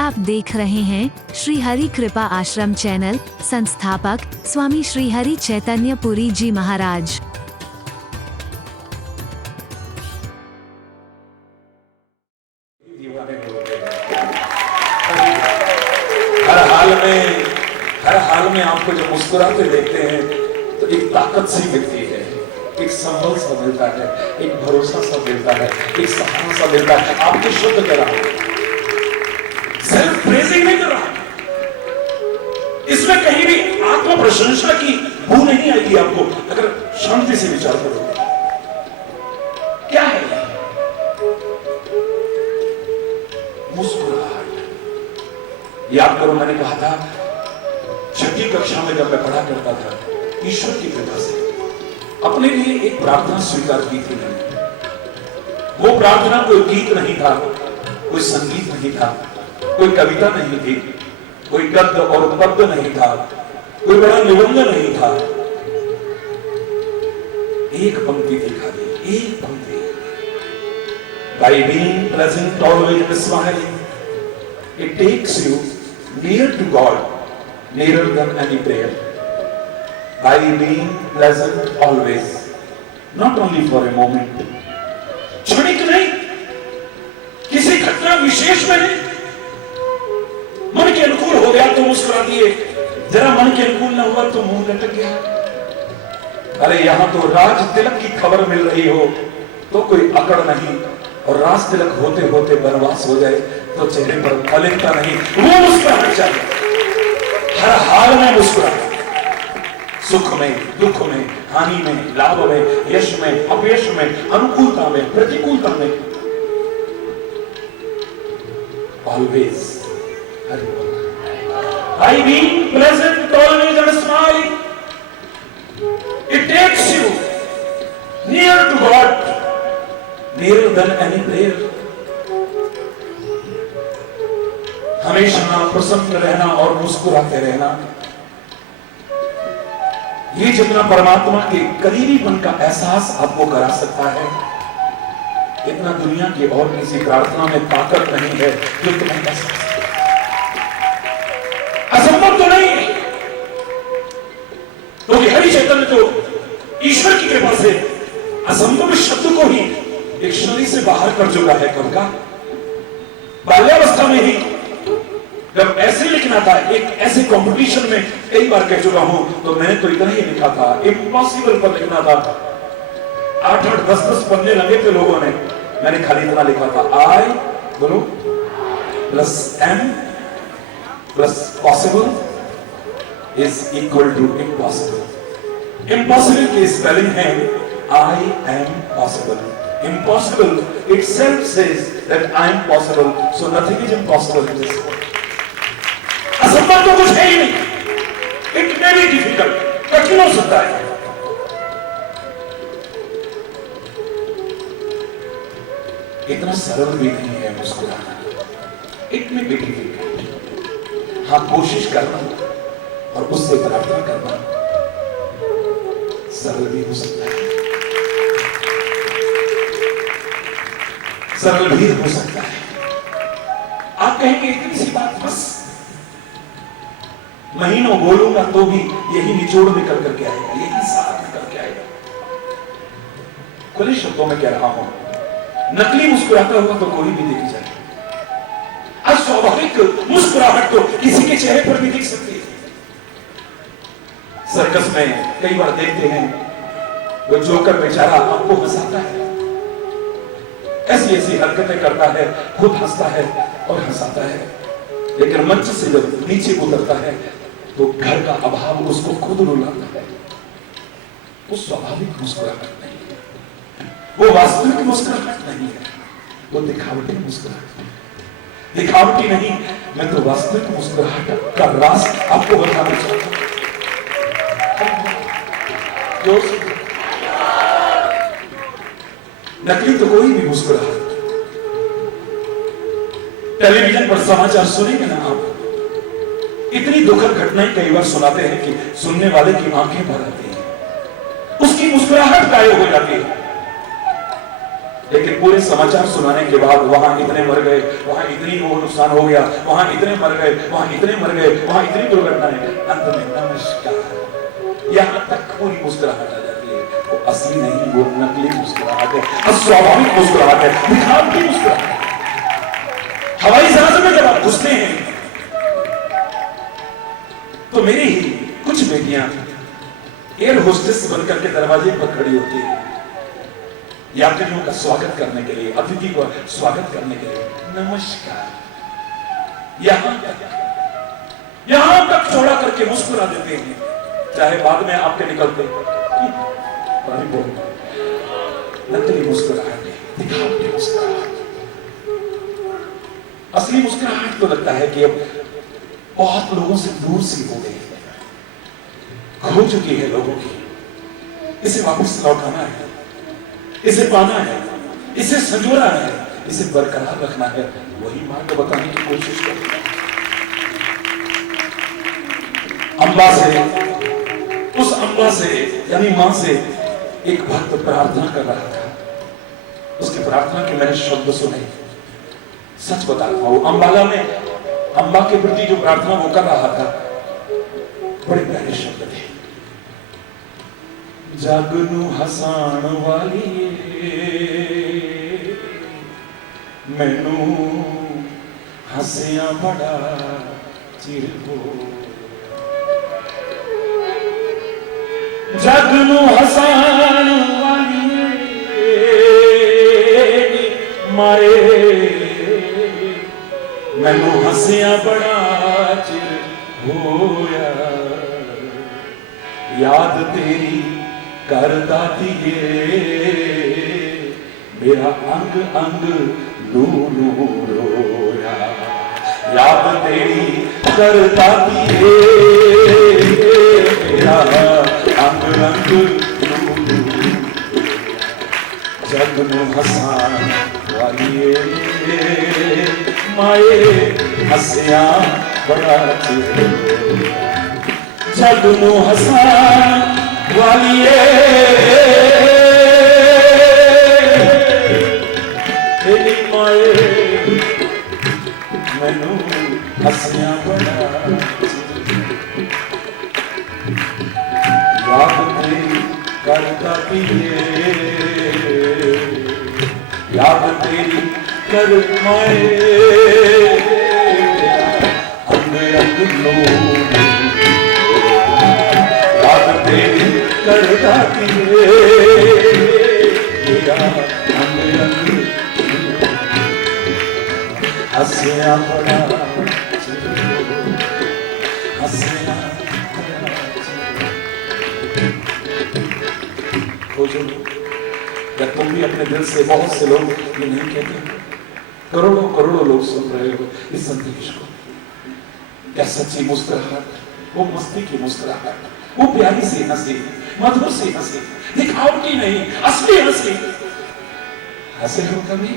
आप देख रहे हैं श्री हरि कृपा आश्रम चैनल। संस्थापक स्वामी श्री हरि चैतन्य पुरी जी महाराज। हर हाल में आपको जब मुस्कुराते देखते हैं तो एक ताकत सी मिलती है, एक संबल सा मिलता है, एक भरोसा सा मिलता है, एक सहारा सा मिलता है। आपको शुद्ध कर रहा हूं, सेल्फ प्रेजिंग नहीं कर रहा, इसमें कहीं भी आत्म प्रशंसा की भू नहीं आएगी आपको अगर शांति से विचार करोगे। क्या है मुस्कुराहट? याद करो, मैंने कहा था छठी कक्षा में जब मैं पढ़ा करता था, ईश्वर की कृपा से अपने लिए एक प्रार्थना स्वीकार की थी मैंने। वो प्रार्थना कोई गीत नहीं था, कोई संगीत नहीं था, कोई कविता नहीं थी, कोई गद्य और पद्य नहीं था, कोई बड़ा निबंध नहीं था। एक पंक्ति थी खाली, एक पंक्ति। By being present always and smiling, it takes you near to God, nearer than any prayer. By being present always, not only for a moment. क्षणिक नहीं, किसी घटना विशेष में नहीं। मन के अनुकूल हो गया तो मुस्कुरा दिए, जरा मन के अनुकूल न हुआ तो मुंह लटक गया। अरे यहां तो राज तिलक की खबर मिल रही हो तो कोई अकड़ नहीं, और राज तिलक होते होते वनवास हो जाए तो चेहरे पर फलिकता नहीं। वो मुस्कुराहट चाहिए, हर हाल में मुस्कुराहट, सुख में, दुख में, हानि में, लाभ में, यश में, अपयश में, अनुकूलता में, प्रतिकूलता में, always. By being present always and smiling, it takes you near to God, nearer than any prayer. हमेशा प्रसन्न रहना और मुस्कुराते रहना, ये जितना परमात्मा के करीबीपन का एहसास आपको करा सकता है, इतना दुनिया की और किसी प्रार्थना में ताकत नहीं है जो तुम्हें कर सकता है। असंभव तो नहीं है, क्योंकि हरि चैतन्य तो ईश्वर की कृपा से असंभव शब्द को ही डिक्शनरी से बाहर कर चुका है। कब का? बाल्यावस्था में ही जब ऐसे लिखना था, एक ऐसे कंपटीशन में कई बार कह चुका हूं, तो मैंने तो इतना ही लिखा था, इम्पॉसिबल पर लिखना था। 8-8, 10-10 पन्ने लगे थे लोगों ने, मैंने खाली इतना लिखा था, आई बोलो plus M plus possible is equal to impossible. Impossible की स्पेलिंग है I M possible. Impossible itself says that I am possible, so nothing is impossible in this world. असंभव तो कुछ है ही नहीं। It may be difficult, कठिन हो सकता है, इतना सरल भी नहीं है मुस्कुराना। It may be difficult, हाँ कोशिश करना और उससे प्रार्थना करना सरल भी हो सकता है, सरल भी हो सकता है। आप कहेंगे इतनी सी बात बस, महीनों बोलूंगा तो भी यही निचोड़ निकल करके आएगा, यही साथ निकल के आएगा। खुले शब्दों में कह रहा हूं, नकली मुस्कुराता हुआ तो कोई भी दिख जाए, अस्वाभाविक मुस्कुराहट तो किसी के चेहरे पर भी दिख सकती है। सर्कस में कई बार देखते हैं, वो जोकर बेचारा आपको हंसाता है, ऐसी ऐसी हरकतें करता है, खुद हंसता है और हंसाता है, लेकिन मंच से जब नीचे उतरता है तो घर का अभाव उसको खुद रुलाता है। वो स्वाभाविक मुस्कुराहट नहीं है, वो वास्तविक मुस्कुराहट नहीं है, वो दिखावटी मुस्कुराहट है। दिखावटी नहीं, मैं तो वास्तविक मुस्कुराहट का राज आपको बताना चाहता हूं। नकली तो कोई भी मुस्कुराहट। टेलीविजन पर समाचार सुनेंगे ना आप, इतनी दुखद घटनाएं कई बार सुनाते हैं कि सुनने वाले की आंखें भर आती हैं, उसकी मुस्कुराहट गायब हो जाती है। लेकिन पूरे समाचार सुनाने के बाद वहां इतने मर गए, वहां इतनी वो नुकसान हो गया, वहां इतने मर गए, वहां इतने मर गए, वहां इतनी दुर्घटनाएं, अंत में नमस्कार, यहां तक पूरी मुस्कुराहट आ जाती है। वो असली नहीं, वो नकली मुस्कुराहट है, अस्वाभाविक मुस्कुराहट है, दिखावटी मुस्कुराहट है। हवाई जहाज में जब आप घुसते हैं तो मेरी ही कुछ बेटियां एयर होस्टेस बनकर के दरवाजे पर खड़ी होती है, यात्रियों का स्वागत करने के लिए, अतिथि को स्वागत करने के लिए, नमस्कार, यहां तक छोड़ा करके मुस्कुरा देते हैं, चाहे बाद में आपके निकलते नकली मुस्कुराहट है, दिखावटी मुस्कुराहट। असली मुस्कुराहट तो लगता है कि अब बहुत लोगों से दूर सी हो गई, खो चुकी है लोगों की, इसे वापस लौटाना है, इसे पाना है, इसे संजोना है, इसे बरकरार रखना है, वही मार्ग बताने की कोशिश करते हैं। अम्बा से, उस अम्बा से यानी मां से एक भक्त प्रार्थना कर रहा था, उसकी प्रार्थना के मैंने शब्द सुने, सच बता रहा हूं, अम्बाला में अम्बा के प्रति जो प्रार्थना वो कर रहा था, बड़े प्यारे शब्द थे। जग नू हसाण वाली मैनू हसिया बड़ा चिर हो, जग नू हसाण वाली माए मैनू हसिया बड़ा चिर होया, याद तेरी करता दिए मेरा अंग अंग लू लू रोया, याद तेरी करता दिए मेरा अंग अंग लू लू, जग नू हसान वाली माए हसिया बड़ा चिर, जग नू हसान वालिए तेरी माए मैनू हसिया बड़ा, याद तेरी करता पिए, याद तेरी कर माए अंग अंग लो, याद तेरी करता पिए मेरा अंग अंग हसिया बड़ा, हसिया खोजो, क्या तुम भी अपने दिल से, बहुत से लोग ये नहीं कहते, करोड़ों करोड़ों लोग सुन रहे हो इस संदेश को, क्या सच्ची मुस्कुराहट, वो मस्ती की मुस्कुराहट, वो प्यारी सी हंसी, मधुर सी हंसी, दिखावटी नहीं, असली हंसी, हंसे हो कभी?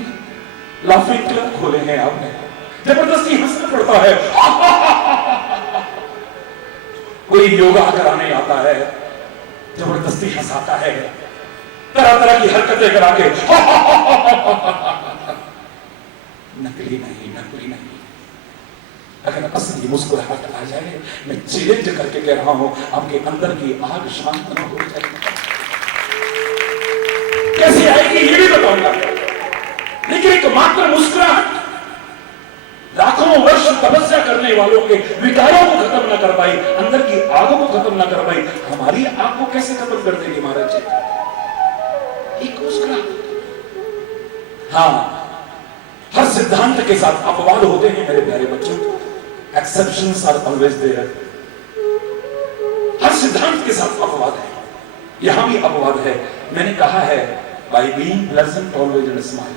लाफिंग क्लब खोले हैं आपने, जबरदस्ती हंसना पड़ता है, कोई योगा कराने आता है, जबरदस्ती हंसाता है, तरह तरह की हरकतें करा के, नकली नहीं, नकली नहीं। अगर असली मुस्कुराहट आ जाए, मैं चैलेंज करके कह रहा हूं, आपके अंदर की आग शांत न हो जाए, कैसे आएगी ये भी बताऊंगा, लेकिन एक मात्र मुस्कुराहट लाखों वर्ष तपस्या करने वालों के विकारों को खत्म न कर पाई, अंदर की आगों को खत्म न कर पाई, हमारी आग को कैसे खत्म कर देगी महाराज जी? एक मुस्कुराहट। हाँ, हर सिद्धांत के साथ अपवाद होते हैं मेरे प्यारे बच्चों, एक्सेप्शंस आर ऑलवेज देयर। हर सिद्धांत के साथ अपवाद है, यहां भी अपवाद है। मैंने कहा है by being pleasant always and smile,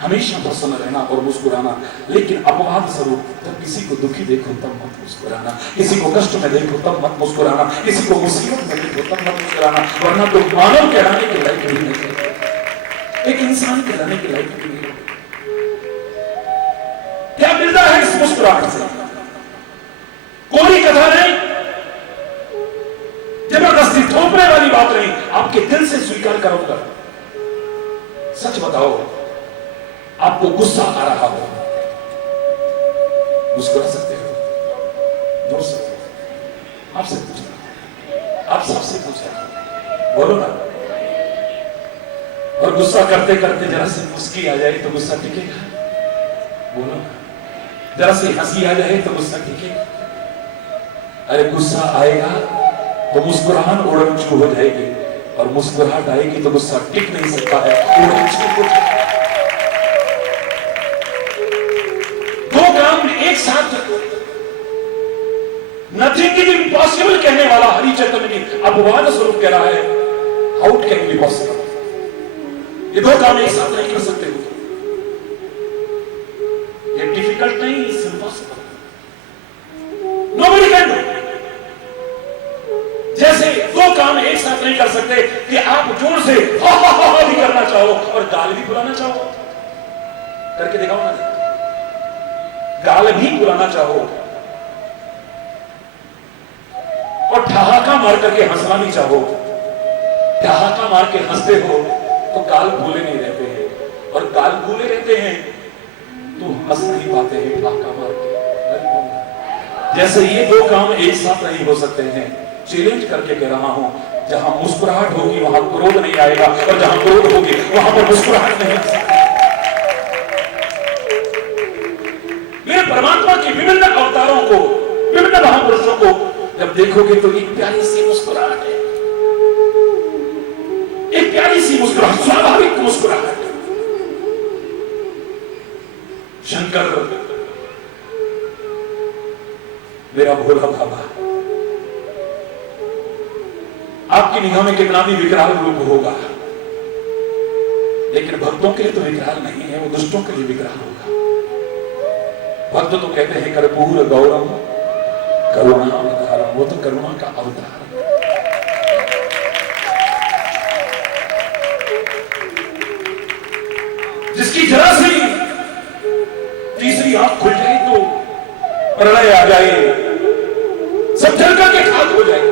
हमेशा प्रसन्न रहना और मुस्कुराना, लेकिन अपवाद स्वरूप जब किसी को दुखी देखो तब मत मुस्कुराना, किसी को कष्ट में देखो तब मत मुस्कुराना, किसी को मुसीबत में देखो तब मत मुस्कुराना, वरना तो मानव कहलाने के लायक भी नहीं, एक इंसान कहलाने के लायक भी नहीं। क्या मिलता है इस मुस्कुराहट से? कोई कथा नहीं, जबरदस्ती थोपने वाली बात नहीं, आपके दिल से स्वीकार करूंगा। सच बताओ, आपको गुस्सा आ रहा हो, मुस्कुरा सकते हो, बोल सकते हो। आपसे पूछना, आप सबसे पूछना, बोलो ना। और गुस्सा करते करते जरा सी मुस्की आ जाए तो गुस्सा टिकेगा, बोलो ना। जरा सी हंसी आ जाए तो गुस्सा टिकेगा। अरे गुस्सा आएगा तो मुस्कुराहट उड़नछू हो जाएगी, और मुस्कुराहट आएगी तो गुस्सा टिक नहीं सकता है, उड़नछू हो जाएगा। दो काम एक साथ, नथिंग इज इम्पॉसिबल कहने वाला हरि चैतन्य जी अपवाद स्वरूप कह रहा है, हाउ कैन बी पॉसिबल। ये दो काम एक साथ नहीं कर सकते हो, ये डिफिकल्ट नहीं, it's impossible, nobody can do. जैसे दो काम एक साथ नहीं कर सकते कि आप जोर से हा हा हा भी करना चाहो और गाल भी बुलाना चाहो, करके दिखाओ ना। गाल भी बुलाना चाहो और ठहाका मार करके हंसना भी चाहो, ठहाका मार के हंसते हो तो गाल भूले नहीं रहते हैं, और गाल भूले रहते हैं तो हंस नहीं पाते हैं ठहाका मार के। जैसे ये दो काम एक साथ नहीं हो सकते हैं, चैलेंज करके कह रहा हूं, जहां मुस्कुराहट होगी वहां क्रोध नहीं आएगा, और जहां क्रोध होगी वहां पर मुस्कुराहट नहीं आ सकती। मेरे परमात्मा की विभिन्न अवतारों को, विभिन्न महापुरुषों को जब देखोगे तो एक प्यारी सी मुस्कुराहट है, एक प्यारी सी मुस्कुराहट, स्वाभाविक मुस्कुराहट। शंकर मेरा भोला बाबा आपकी निगाह में कितना भी विकराल रूप होगा, लेकिन भक्तों के लिए तो विकराल नहीं है, वो दुष्टों के लिए विकराल होगा। भक्त तो कहते हैं कर्पूर गौरम करुणावतारम, वो तो करुणा का अवतार। जिसकी जरा सी तीसरी आंख खुल जाए तो प्रलय आ जाए, सब जलकर के खाक हो जाए।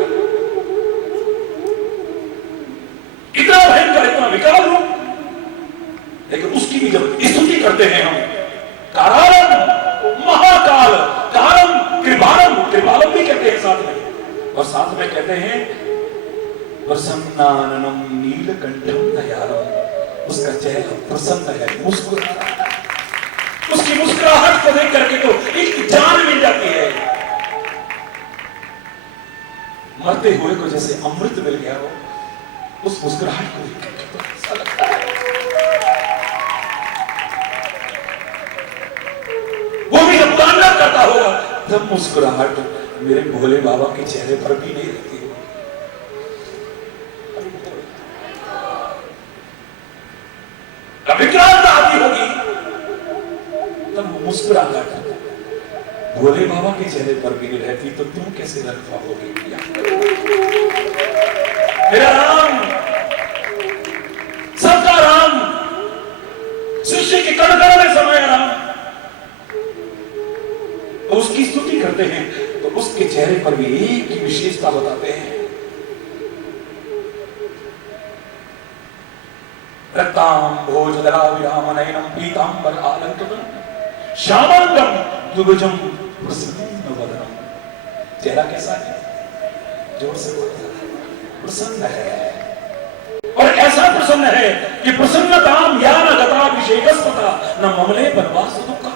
इतना भयंकर, इतना विकराल रूप, लेकिन उसकी भी जब स्तुति करते हैं हम, कारणम महाकाल कारम कृपालम, कृपालम भी कहते हैं साथ में, और साथ में कहते हैं प्रसन्नाननम नीलकंठम दयालम, उसका चेहरा प्रसन्न है, मुस्कुरा, उसकी मुस्कुराहट को देख करके तो एक जान मिल जाती है। मरते हुए को जैसे अमृत मिल गया हो, उस मुस्कुराहट को देख करके तो ऐसा लगता है। वो भी जब तांडव करता होगा तब मुस्कुराहट मेरे भोले बाबा के चेहरे पर भी नहीं रहती हो। कब विकरालता आती होगी तब मुस्कुराहट भोले बाबा के चेहरे पर भी नहीं रहती, तो तुम कैसे रख पाओगे? मेरा राम, सबका राम, सृष्टि के कण कण में समाया राम, तो उसकी स्तुति करते हैं तो उसके चेहरे पर भी एक ही विशेषता बताते हैं। रक्ताम भोजदरा विराम नयनम पीतांबर आलंकृतम श्यामांगम दुर्गजम प्रसन्न वदनम। चेहरा कैसा है? जोर से बोलो, प्रसन्न है, और ऐसा प्रसन्न है कि प्रसन्नताम या न गताभिषेकस्पता न ममले बनवास दुखा।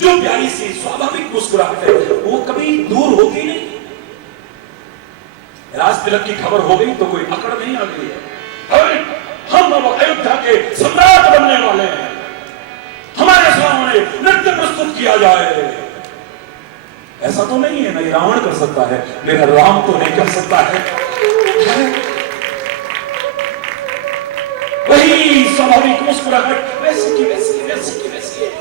जो प्यारी सी स्वाभाविक मुस्कुराहट है वो कभी दूर होती नहीं। राज तिलक की खबर हो गई तो कोई अकड़ नहीं आ गई है। हम अब अयोध्या के सम्राट बनने वाले हैं, हमारे सामने नृत्य प्रस्तुत किया जाए, ऐसा तो नहीं है। नहीं रावण कर सकता है, मेरा राम तो नहीं कर सकता है। वही स्वाभाविक मुस्कुराहट वैसी की वैसी, वैसी की वैसी है।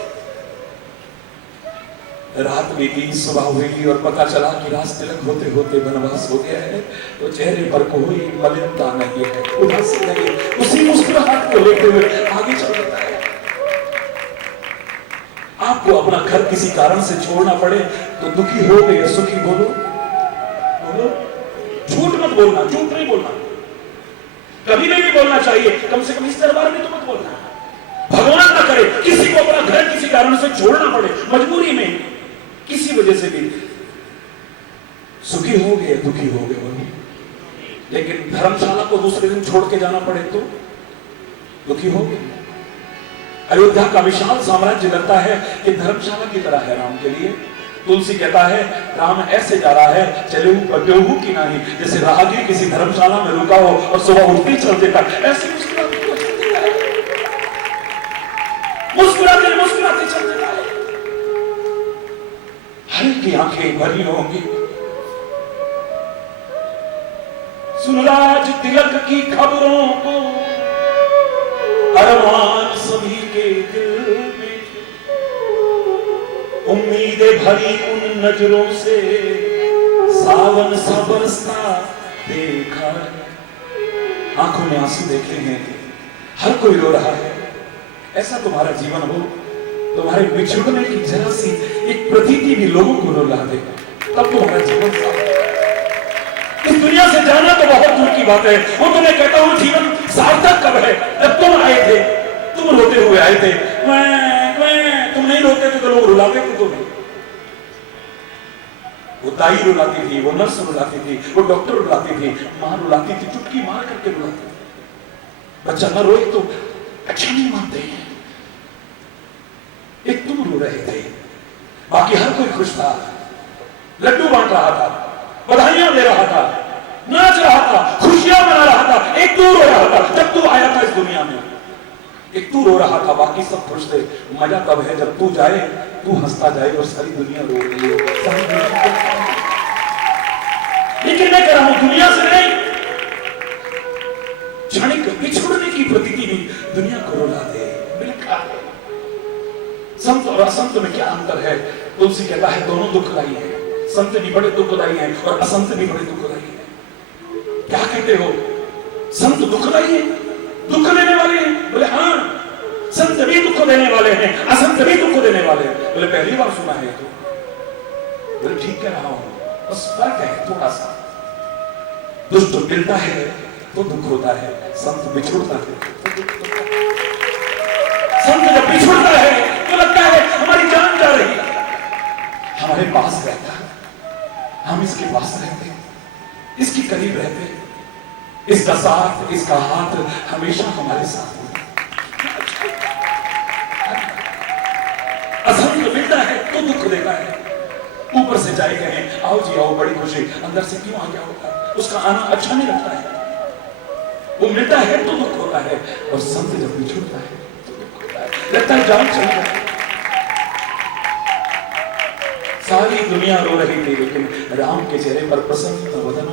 रात बीती, सुबह हुई और पता चला कि राज तिलक होते होते वनवास हो गया है, तो चेहरे पर कोई मलिनता नहीं है, उदासी नहीं है। उसी मुस्कुराहट को लेते हुए आगे चल रहा है। आपको अपना घर किसी कारण से छोड़ना पड़े तो दुखी हो या सुखी बोलो, बोलो, झूठ मत बोलना, झूठ नहीं बोलना, कभी नहीं भी बोलना चाहिए, कम से कम इस दरबार में तो मत बोलना। भगवान ना करे किसी को अपना घर किसी कारण से छोड़ना पड़े, मजबूरी में किसी वजह से भी, सुखी हो गए दुखी हो गए वही, लेकिन धर्मशाला को दूसरे दिन छोड़ के जाना पड़े तो दुखी हो गए। अयोध्या का विशाल साम्राज्य लगता है कि धर्मशाला की तरह है राम के लिए। तुलसी कहता है राम ऐसे जा रहा है चले बेहू की नहीं, जैसे राहगीर किसी धर्मशाला में रुका हो और सुबह उठते चल देता, ऐसे मुस्कुराते मुस्कुराते चल देता है। हर की आंखें भरी होंगी। सुनराज तिलक की खबरों को अरमान सभी के दिल में, उम्मीदें भरी उन नजरों से सावन सा बरसता देखा। आंखों में आंसू देखे हैं, हर कोई रो रहा है। ऐसा तुम्हारा जीवन हो, तुम्हारे बिछुड़ने की जरा सी एक प्रतीति भी लोगों को रुला दे, तब तुम्हारा जीवन सार्थक। इस दुनिया से जाना तो बहुत दूर की बात है। वो तुम्हें कहता हूं जीवन सार्थक कब है? जब तुम आए थे, तुम रोते हुए आए थे। तुम नहीं रोते थे तो लोग रुलाते थे तुम्हें। वो दाई रुलाती थी, वो नर्स रुलाती थी, वो डॉक्टर रुलाती थी, मां रुलाती थी, चुटकी मार करके रुलाती थी। बच्चा न रोए तो अच्छा नहीं मानते हैं। एक तुम रो रहे थे, बाकी हर कोई खुश था, लड्डू बांट रहा था, बधाइयां दे रहा था, नाच रहा था, खुशियां मना रहा था। एक तू रो रहा था जब तू आया था इस दुनिया में, एक तू रो रहा था, बाकी सब खुश थे। मजा तब है जब तू जाए, तू हंसता जाए और सारी दुनिया रो रही है। लेकिन मैं कह रहा हूं दुनिया से नहीं, क्षणिक बिछुड़ने की प्रतीति भी दुनिया को रुला दे। बिल्कुल संत और असंत में क्या अंतर है? तुलसी कहता है दोनों दुखदाई है। संत भी बड़े दुखदाई हैं और असंत भी बड़े दुखदाई हैं। क्या कहते हो? संत दुखदाई है, दुख देने वाले हैं? बोले हाँ, संत भी दुख देने वाले हैं, असंत भी दुख देने वाले हैं। बोले पहली बार सुना है तो? बोले ठीक कह रहा हूं, बस फर्क है थोड़ा सा। दुष्ट मिलता है तो दुख होता है, संत बिछुड़ता है तो दुख होता है। संत जब बिछुड़ता है तो लगता है हमारी जान जा रही है। हमारे पास रहता है, हम इसके पास रहते, इसके करीब रहते, इसका साथ, इसका हाथ हमेशा हमारे साथ है। असंत मिलता है तो दुख देता है। ऊपर से जाए कहें आओ जी आओ, बड़ी खुशी, अंदर से क्यों आ गया होता? उसका आना अच्छा नहीं लगता है। वो मिलता है तो दुख होता है, और संत जब बिछुड़ता है तो दुख होता है, लगता है जान चली जाए। सारी दुनिया रो रही थी, लेकिन राम के चेहरे पर प्रसन्न वदन,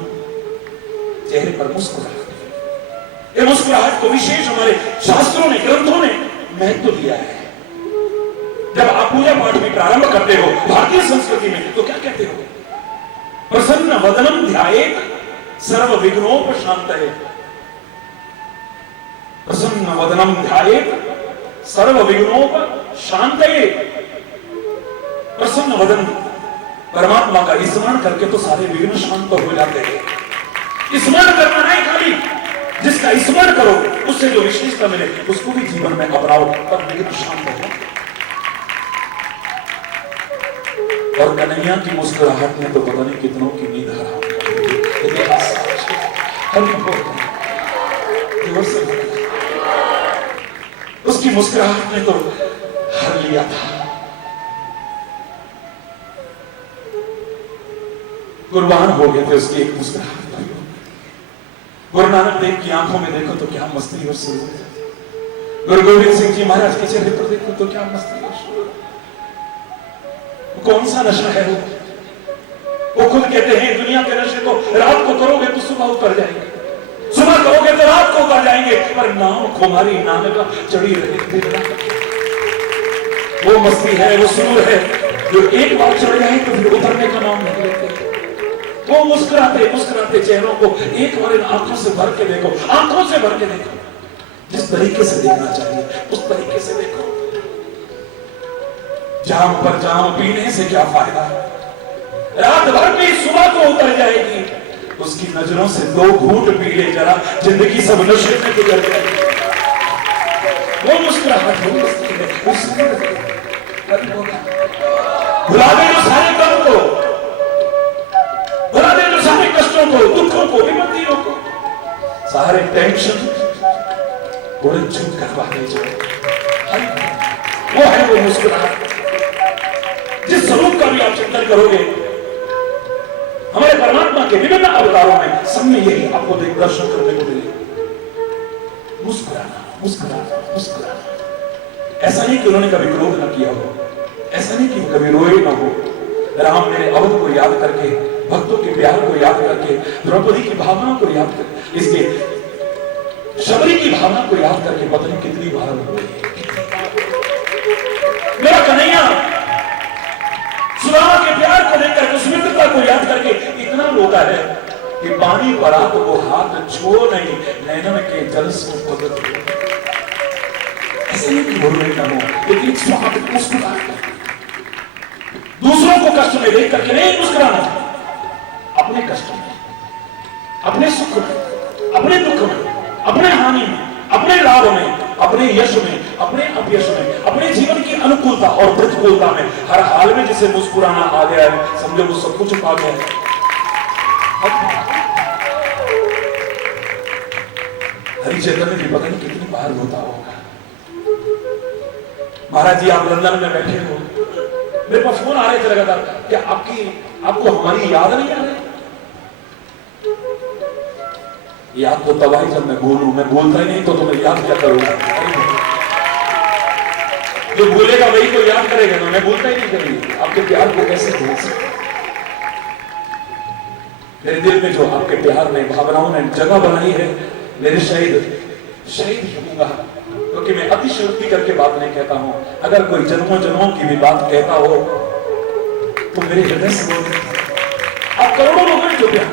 चेहरे पर मुस्कुराहट। ये मुस्कुराहट को विशेष हमारे शास्त्रों ने, ग्रंथों ने महत्व दिया है। जब आप पूजा पाठ में प्रारंभ करते हो भारतीय संस्कृति में तो क्या कहते हो? प्रसन्न वदनम ध्यायेत सर्व विघ्नोपशांतये। प्रसन्न वदनम ध्यायेत सर्व विघ्नोपशांतये। प्रसन्न वदन, परमात्मा का स्मरण करके तो सारे विघ्न शांत हो जाते हैं। स्मरण करना नहीं खाली, जिसका स्मरण करो उससे जो विशेषता मिले उसको भी जीवन में अपनाओ, तब विघ्न शांत हो। और कन्हैया की मुस्कुराहट ने तो पता नहीं कितनों की नींद हराम कर दी। उसकी मुस्कुराहट ने तो हर लिया था। कुर्बान हो गए थे उसकी एक मुस्कुराहट पर। गुरु नानक देव की आंखों में देखो तो क्या मस्ती और सुरूर है। गुरु गोविंद सिंह जी महाराज के चेहरे पर देखो तो क्या मस्ती और सुरूर। कौन सा नशा है वो खुद कहते हैं दुनिया के नशे को रात को करोगे तो सुबह उतर जाएंगे, सुबह करोगे तो रात को उतर जाएंगे, पर नाम खुमारी नाम का चढ़ी रहे। वो मस्ती है, वो सुरूर है जो एक बार चढ़ जाए तो फिर उतरने का नाम नहीं लेते। वो मुस्कुराते मुस्कुराते चेहरों को एक बार इन आंखों से भर के देखो, आंखों से भर के देखो, जिस तरीके से देखना चाहिए उस तरीके से देखो। जाम पर जाम पीने से क्या फायदा? रात भर में सुबह को उतर जाएगी। उसकी नजरों से 2 घूंट पी ले जरा, जिंदगी सब नशे में गुजर जाएगी। वो मुस्कुराहट हो भुला दे जो सारे गम को, भुला दे जो सारे कष्टों को, दुखों को, विपत्तियों को, सारे टेंशन पूरे चुप करवा दे जो वो है वो मुस्कुराहट। जिस स्वरूप का भी आप चिंतन करोगे हमारे परमात्मा के विभिन्न अवतारों में, सब में यही आपको दर्शन करने को मिलेगा। मुस्कुराना, मुस्कुराना, मुस्कुराना। ऐसा नहीं कि उन्होंने कभी क्रोध ना किया हो, ऐसा नहीं कि कभी रोए ना हो। राम मेरे अवध को याद करके, भक्तों के प्यार को याद करके, द्रौपदी की भावना को याद करके, इसके शबरी की भावना को याद करके पता नहीं कितनी बार रोए। मेरा कन्हैया सुदामा के प्यार को देखकर, उस मित्रता को याद करके इतना रोता है कि पानी भरा तो वो हाथ छो नहीं, नैनन के जल से पगत। ऐसे नहीं कि वो रोए ना हो, लेकिन स्वागत मुस्कुराता है। दूसरों को कष्ट में देख करके नहीं मुस्कुराना, अपने कष्ट में, अपने सुख में, अपने दुख में, अपने हानि में, अपने लाभ में, अपने यश में, अपने अपयश में, अपने जीवन की अनुकूलता और प्रतिकूलता में, हर हाल में जिसे मुस्कुराना आ गया है, समझो वो सब कुछ पा गया है। हरि चैतन्य भी पता नहीं कितनी बार होता होगा। महाराज जी आप लंदन में बैठे हो, मेरे पास फोन आ रहे थे लगातार, क्या आपको हमारी याद नहीं आ रही? याद तो तब आई जब मैं बोलूं, मैं बोलता ही नहीं तो तुम्हें याद क्या करूंगा? जो बोलेगा वही तो याद करेगा ना, मैं बोलता ही नहीं कभी। आपके प्यार को कैसे भूल सकते? मेरे दिल में जो आपके प्यार ने, भावनाओं ने जगह बनाई है, मेरे शहीद होऊंगा, क्योंकि मैं अतिशयोक्ति करके बात नहीं कहता हूं। अगर कोई जन्मों जन्मों की भी बात कहता हो तो मेरे हृदय से बोल देता। आप करोड़ों लोगों ने जो प्यार,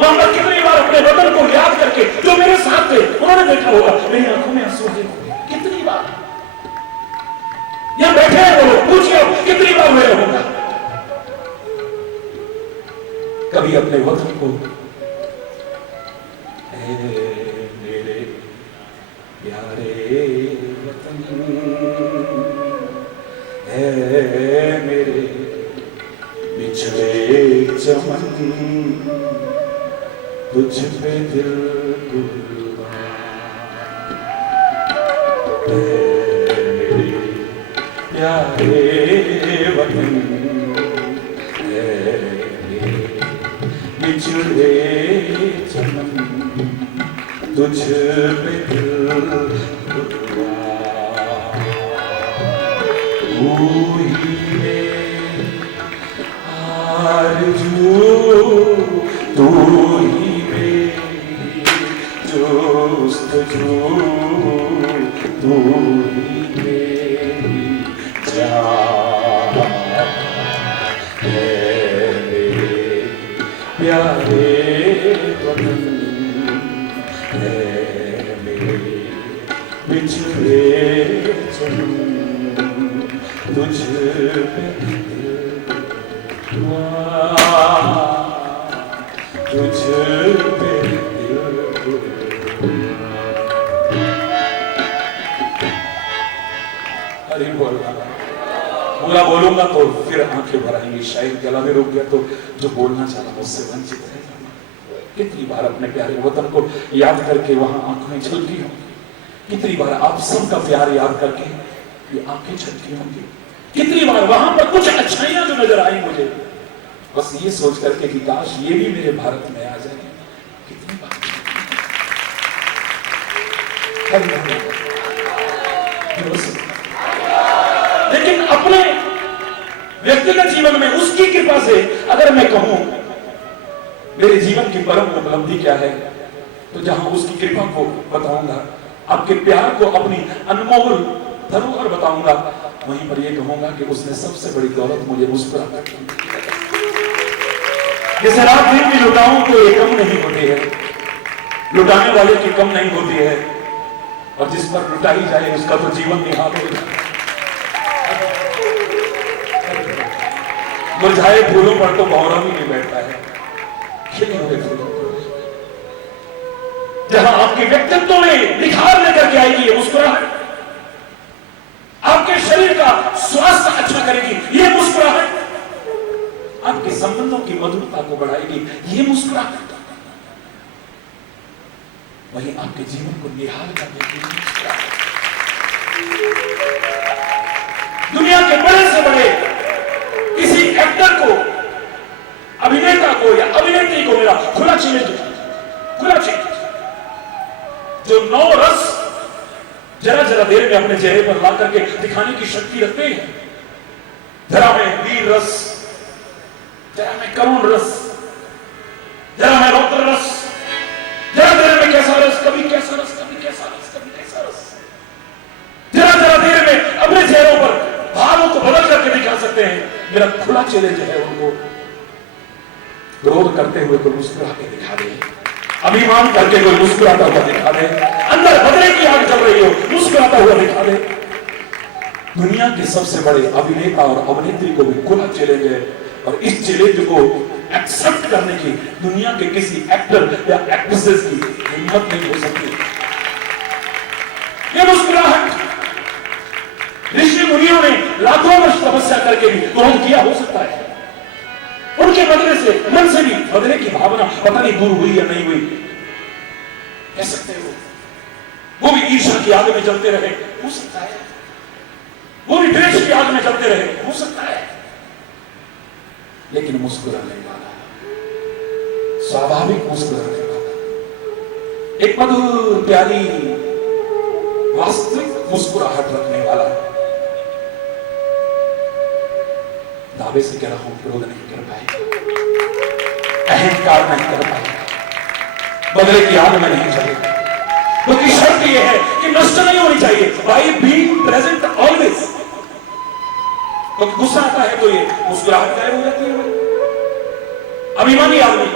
मोहम्मद कितनी बार अपने वतन को याद करके, जो मेरे साथ थे उन्होंने देखा होगा, मेरी आंखों में आंसू आए होंगे। कितनी बार यहां बैठे हैं वो लोग, पूछिए कितनी बार मैं रहूंगा। कभी अपने वतन को, मेरे प्यारे वतन, है मेरे बिछड़े चमन, तुझ पे दिल कुर्बान, मेरे प्यारे वतन, मेरे बिछड़े चमन, तुझ पे दिल कुर्बान, तू ही आरज़ू, तू ही जोस्तजू, तू ही मेरी जान है, मेरे प्यारे वतन, है मेरे बिछड़े चमन, तुझ पे तुझ पे हरि बोलना। पूरा बोलूंगा तो फिर आंखें भर आएंगी, शायद गला में रुक गया तो जो बोलना चाहा उससे वंचित रह जाऊंगा। कितनी बार अपने प्यारे वतन को याद करके वहां आंखें झलकी होंगी, कितनी बार आप सबका प्यार याद करके ये आंखें झलकी होंगी, कितनी बार वहां पर कुछ अच्छाइयां जो नजर आई मुझे, बस ये सोच करके कि काश ये भी मेरे भारत में आ जाए। कितनी बार लेकिन अपने व्यक्तिगत जीवन में उसकी कृपा से अगर मैं कहूं मेरे जीवन की परम उपलब्धि क्या है, तो जहां उसकी कृपा को बताऊंगा, आपके प्यार को अपनी अनमोल धरोहर बताऊंगा, वहीं पर यह कहूंगा कि उसने सबसे बड़ी दौलत मुझे मुस्कुराकर दी। जैसे रात दिन भी लुटाऊं तो ये कम नहीं होती है, लुटाने वाले की कम नहीं होती है, और जिस पर लुटाई जाए उसका तो जीवन निहाल हो जाए। मुरझाए फूलों पर तो भौरा भी नहीं बैठता है, खिले हुए फूलों पर जहां आपके व्यक्तित्व में निखार लेकर के आएगी ये मुस्कुराहट, आपके शरीर का स्वास्थ्य अच्छा करेगी ये मुस्कुराहट, आपके संबंधों की मधुरता को बढ़ाएगी ये मुस्कुराहट, वहीं आपके जीवन को निहार करने की मुस्कुराहट। दुनिया के बड़े से बड़े किसी एक्टर को, अभिनेता को या अभिनेत्री को मेरा खुला चैलेंज, जो 9 रस जरा जरा देर में अपने चेहरे पर ला करके दिखाने की शक्ति रखते हैं, जरा में वीर रस, जरा में करुण रस, जरा में रौद्र रस, जरा देर में कैसा रस, कभी कैसा रस, कभी कैसा रस, कभी कैसा रस, जरा जरा देर में अपने चेहरों पर भावों को बदल करके दिखा सकते हैं। मेरा खुला चैलेंज है उनको, क्रोध करते हुए कोई मुस्कुरा के दिखा दे, अभिमान करके कोई मुस्कुराता हुआ दिखा दे, अंदर बदले की आग चल रही हो मुस्कुराता हुआ दिखा दे। दुनिया के सबसे बड़े अभिनेता और अभिनेत्री को भी खुला चैलेंज है, और इस चैलेंज को एक्सेप्ट करने की दुनिया के किसी एक्टर या एक्ट्रेसेस की हिम्मत नहीं हो सकती। ये मुस्कुराहट ऋषि मुनियों ने लाखों वर्ष तपस्या करके भी क्रोध किया हो सकता है, उनके बदले से मन से भी बदले की भावना पता नहीं दूर हुई या नहीं हुई, कह सकते हो। वो भी ईर्ष्या की आग में जलते रहे, हो सकता है। वो भी द्वेष की आग में जलते रहे, हो सकता है। लेकिन मुस्कुराने वाला, स्वाभाविक मुस्कुराने वाला, एक मधुर प्यारी वास्तविक मुस्कुराहट रखने वाला, दावे से कह रहा हूं क्रोध नहीं कर पाएगा, अहंकार नहीं कर पाएगा, बदले की आग में नहीं चलेगा। क्योंकि शर्त यह है कि नष्ट नहीं होनी चाहिए, बाय बीइंग प्रेजेंट ऑलवेज। तो गुस्सा आता है तो ये मुस्कुराहट गायब हो जाती है। अभिमानी आदमी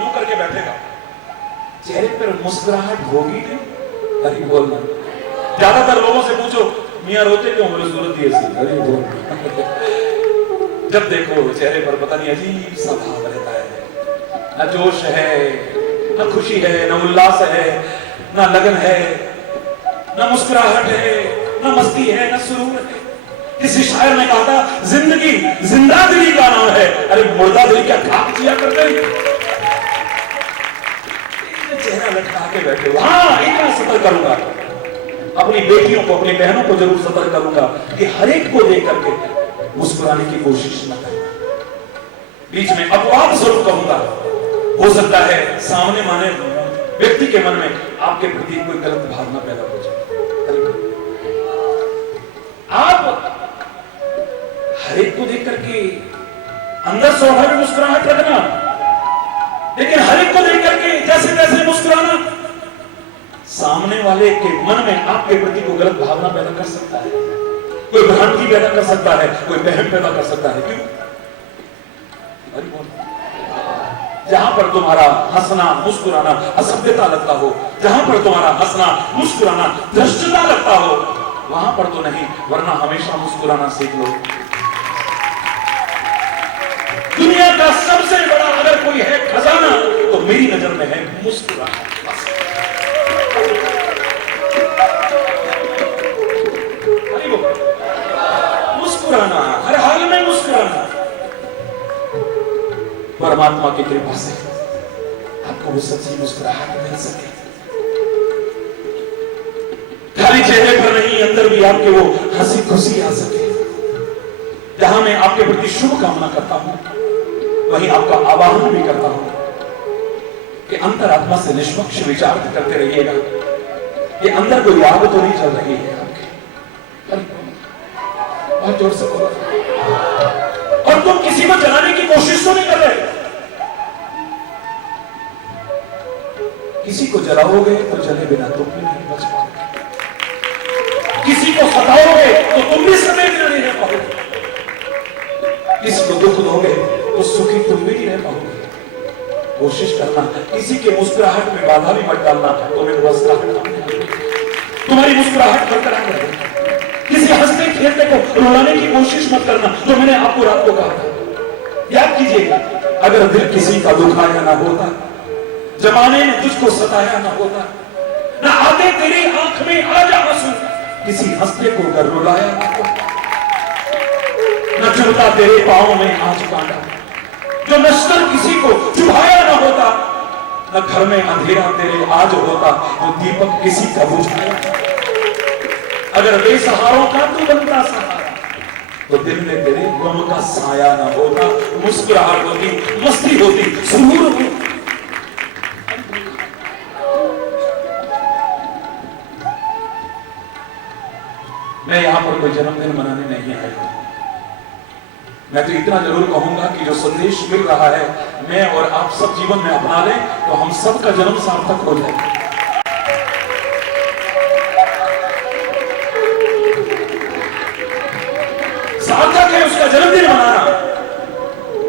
यूं करके बैठेगा, चेहरे पर मुस्कुराहट होगी नहीं, अरे बोलना। ज्यादातर लोगों से पूछो मियां रोते क्यों, बोले सूरत ही ऐसी, अरे बोल। जब देखो चेहरे पर पता नहीं अजीब सा भाव रहता है, न जोश है, न खुशी है, न उल्लास है, न लगन है, न मुस्कुराहट है, न मस्ती है, न सुरूर है। किसी शायर ने कहा था जिंदगी जिंदा दिली का नाम है, अरे मुर्दा दिल क्या खाक जिया करते हैं। चेहरा लटका के बैठे हो। हाँ, इतना सतर्क करूंगा, अपनी बेटियों को, अपनी बहनों को जरूर सतर्क करूंगा कि हर एक को देख करके मुस्कुराने की कोशिश न करना। बीच में अपवाद स्वरूप कहूंगा, हो सकता है सामने माने व्यक्ति के मन में आपके प्रति कोई गलत भावना पैदा हो जाए। आप हर एक को देख करके अंदर स्वाभाविक मुस्कुराहट रखना, लेकिन हर एक को देख करके जैसे तैसे मुस्कुराना सामने वाले के मन में आपके प्रति को गलत भावना पैदा कर सकता है, कोई भ्रांति पैदा कर सकता है, कोई वहम पैदा कर सकता है। क्यों? जहां पर तुम्हारा हंसना मुस्कुराना असभ्यता लगता हो, जहां पर तुम्हारा हंसना मुस्कुराना धृष्टता लगता हो, वहां पर तो नहीं, वरना हमेशा मुस्कुराना सीख लो। दुनिया का सबसे बड़ा अगर कोई है खजाना तो मेरी नजर में है मुस्कुराना। मुस्कुराना, हर हाल में मुस्कुराना। परमात्मा की कृपा से आपको वो सच्ची मुस्कुराहट मिल सके, खाली चेहरे पर नहीं, अंदर भी आपके वो हंसी खुशी आ सके। जहां मैं आपके प्रति शुभ कामना करता हूं, वहीं आपका आवाहन भी करता हूं कि अंतरात्मा से निष्पक्ष विचार करते रहिएगा कि अंदर कोई आग तो नहीं चल रही है आपके। बहुत जोर से बोलो। और तुम किसी को जलाने की कोशिश तो नहीं कर रहे। किसी को जलाओगे तो जले बिना तुम भी नहीं बच पाओगे, किसी को सताओगे तो तुम भी सते बिना नहीं रह पाओगे, किसी को दुख दोगे तो सुखी तुम भी नहीं रह पाओगे। कोशिश करना किसी के मुस्कुराहट में बाधा भी मत डालना, तुम्हें तुम्हारी मुस्कुराहट बरकरार रहे। किसी हंसते खेलते को रुलाने की कोशिश मत करना, जो मैंने आपको रात को कहा था। याद कीजिएगा, अगर दिल किसी का दुखाया ना होता जमाने ने तुझको सताया ना होता, ना आते तेरी आंख में आज आंसू, किसी हंसते को घर रुलाया ना होता, न चुभता तेरे पांव में आज कांटा, जो नश्तर किसी को चुभाया ना होता, न घर में अंधेरा तेरे आज होता, तो दीपक किसी का बुझाया। अगर बेसहारों का तू बनता सहारा, तो दिल में तेरे गम का साया ना होता, मुस्कुराहट होती, मस्ती होती, सुरूर होती। मैं यहां पर कोई जन्मदिन मनाने नहीं आया, मैं तो इतना जरूर कहूंगा कि जो संदेश मिल रहा है मैं और आप सब जीवन में अपना लें, तो हम सबका जन्म सार्थक हो जाए। सार्थक है उसका जन्मदिन मनाना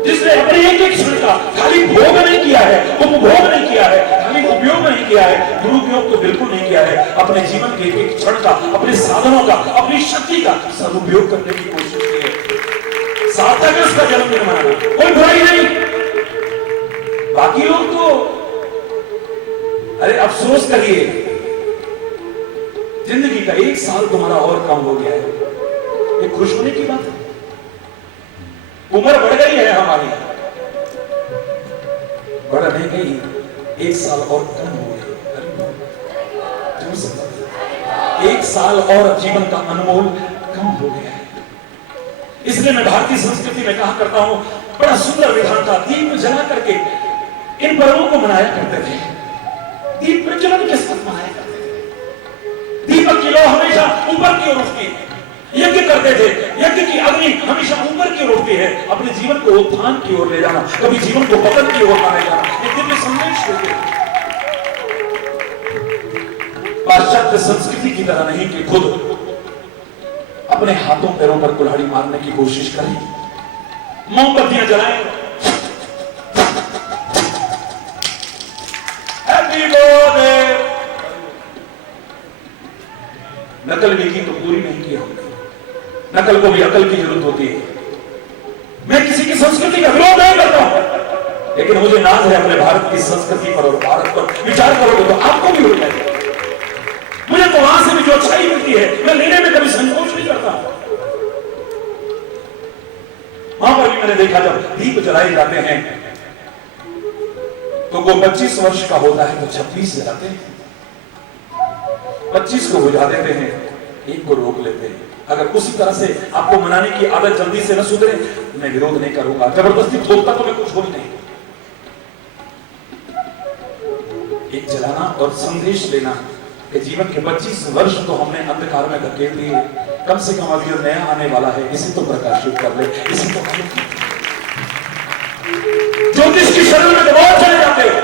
जिसने अपने एक एक क्षण का खाली भोग नहीं किया है, उपभोग नहीं किया है, खाली उपयोग नहीं किया है, दुरुपयोग तो बिल्कुल नहीं किया है, अपने जीवन के एक एक क्षण का, अपने साधनों का, अपनी शक्ति का सदुपयोग करने की कोशिश की है। सार्थक है उसका जन्मदिन मनाना, कोई बुराई नहीं। बाकी लोग तो अरे अफसोस करिए, जिंदगी का एक साल तुम्हारा और कम हो गया है, ये खुश होने की बात है। उम्र बढ़ गई है हमारी, बढ़ नहीं गई, एक साल और कम हो गया। एक साल और जीवन का अनमोल कम हो गया है। इसलिए मैं भारतीय संस्कृति में कहा करता हूं, बड़ा सुंदर विधान था, दीप जला करके इन पर्वों को मनाया करते थे, दीप प्रज्वलन के साथ मनाया करते थे। दीपक की लौ हमेशा ऊपर की ओर उठती, यज्ञ करते थे, यज्ञ की अग्नि हमेशा ऊपर की ओर उठती है, अपने जीवन को उत्थान की ओर ले जाना, कभी जीवन को पतन की ओर ले जाना, ये दिव्य संदेश देते हैं। पाश्चात्य संस्कृति की तरह नहीं कि खुद अपने हाथों पैरों पर कुल्हाड़ी मारने की कोशिश करें, मोमबत्तियां जलाएं, हैप्पी बर्थडे, नकल भी की तो पूरी नहीं की हमने, नकल को भी अकल की जरूरत होती है। मैं किसी की संस्कृति का विरोध नहीं करता हूं, लेकिन मुझे नाज है अपने भारत की संस्कृति पर और भारत पर विचार करोगे तो आपको भी हो जाएगा। मुझे तो वहां से भी जो अच्छाई मिलती है मैं लेने में कभी संकोच नहीं करता। वहां पर भी मैंने देखा जब दीप जलाए जाते हैं तो वो 25 वर्ष का होता है तो 26 जलाते हैं, 25 को बुझा देते हैं, एक को रोक लेते हैं। अगर उसी तरह से आपको मनाने की आदत जल्दी से न सुधरे, मैं विरोध नहीं करूंगा, जबरदस्ती थोपता तो मैं कुछ हो ही नहीं। एक जलाना और संदेश लेना कि जीवन के 25 वर्ष तो हमने अंधकार में धकेल दिए, कम से कम अभी नया आने वाला है, इसे तो प्रकाशित कर ले, इसे तो ज्योतिष की शरण में बहुत चले जाते हो,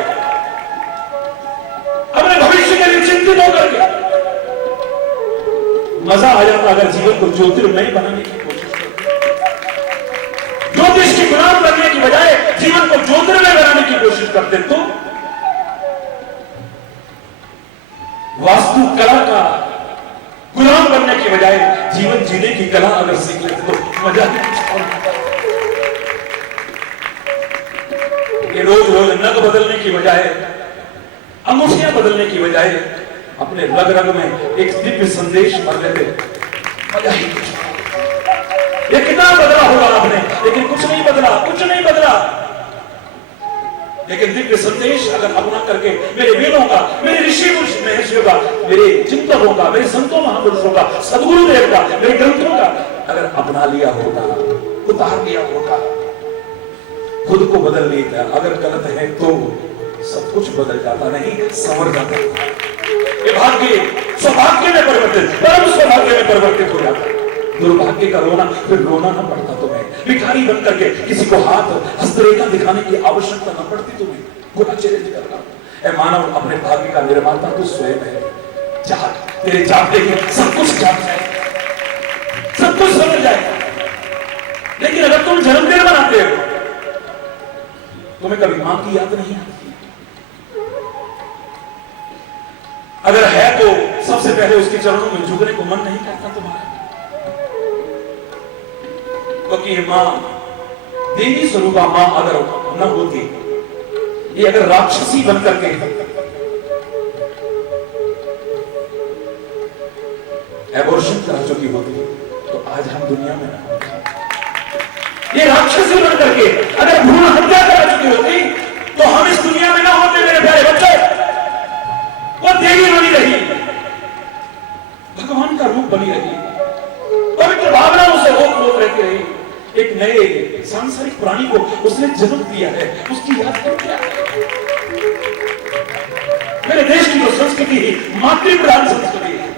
अपने भविष्य के लिए चिंतित होकर के। मजा आ जाता अगर जीवन को ज्योतिर्मय बनाने की कोशिश करते, ज्योतिष की गुलाम बनने की बजाय जीवन को ज्योतिर्मय बनाने की कोशिश करते, तो वास्तु कला का गुलाम बनने की बजाय जीवन जीने की कला अगर सीख लेते तो मजा ये रोज रोज नग बदलने की बजाय, अंगूठियां बदलने की बजाय अपने रग रग में एक दिव्य संदेश भर लेते, मजा ही कुछ। ये कितना बदला होगा आपने, लेकिन कुछ नहीं बदला, कुछ नहीं बदला। लेकिन दिव्य संदेश अगर अपना करके मेरे वेदों का, मेरे ऋषि महर्षियों का, मेरे चिंतकों का, मेरे संतों महापुरुषों का, सदगुरुदेव का, मेरे ग्रंथों का अगर अपना लिया होता, उतार लिया होता, खुद को बदल लेता, अगर गलत है तो सब कुछ बदल जाता, नहीं संवर जाता। ये भाग्य सौभाग्य में परिवर्तित, परम सौभाग्य में परिवर्तित हो जाता। दुर्भाग्य का रोना फिर रोना न पड़ता तुम्हें, भिखारी बन करके किसी को हाथ हस्तरेखा दिखाने की आवश्यकता न पड़ती तुम्हें, गुना चैलेंज करना। ऐ मानव, अपने भाग्य का निर्माता तो स्वयं है, जाग, तेरे जागते ही सब कुछ जाग जाए, सब कुछ समझ जाए। लेकिन अगर तुम जन्मदिन मनाते हो, तुम्हें कभी मां की याद नहीं आती, अगर है तो सबसे पहले उसके चरणों में झुकने को मन नहीं करता तुम्हारा, क्योंकि मां, देवी स्वरूपा मां अगर न होती, ये अगर राक्षसी बनकर के एबॉर्शन करा चुकी होती तो आज हम दुनिया में ना होते। ये राक्षसी बनकर के अगर भ्रूण हत्या करा चुकी होती तो हम इस दुनिया में ना होते मेरे प्यारे बच्चे। वो देवी बनी रही, भगवान का रूप बनी रही, पवित्र भावनाओं से रोक रोक रहती रही, एक नए सांसारिक प्राणी को उसने जन्म दिया है, उसकी याद क्यों क्या है? मेरे देश की जो संस्कृति है मातृ प्रधान संस्कृति है।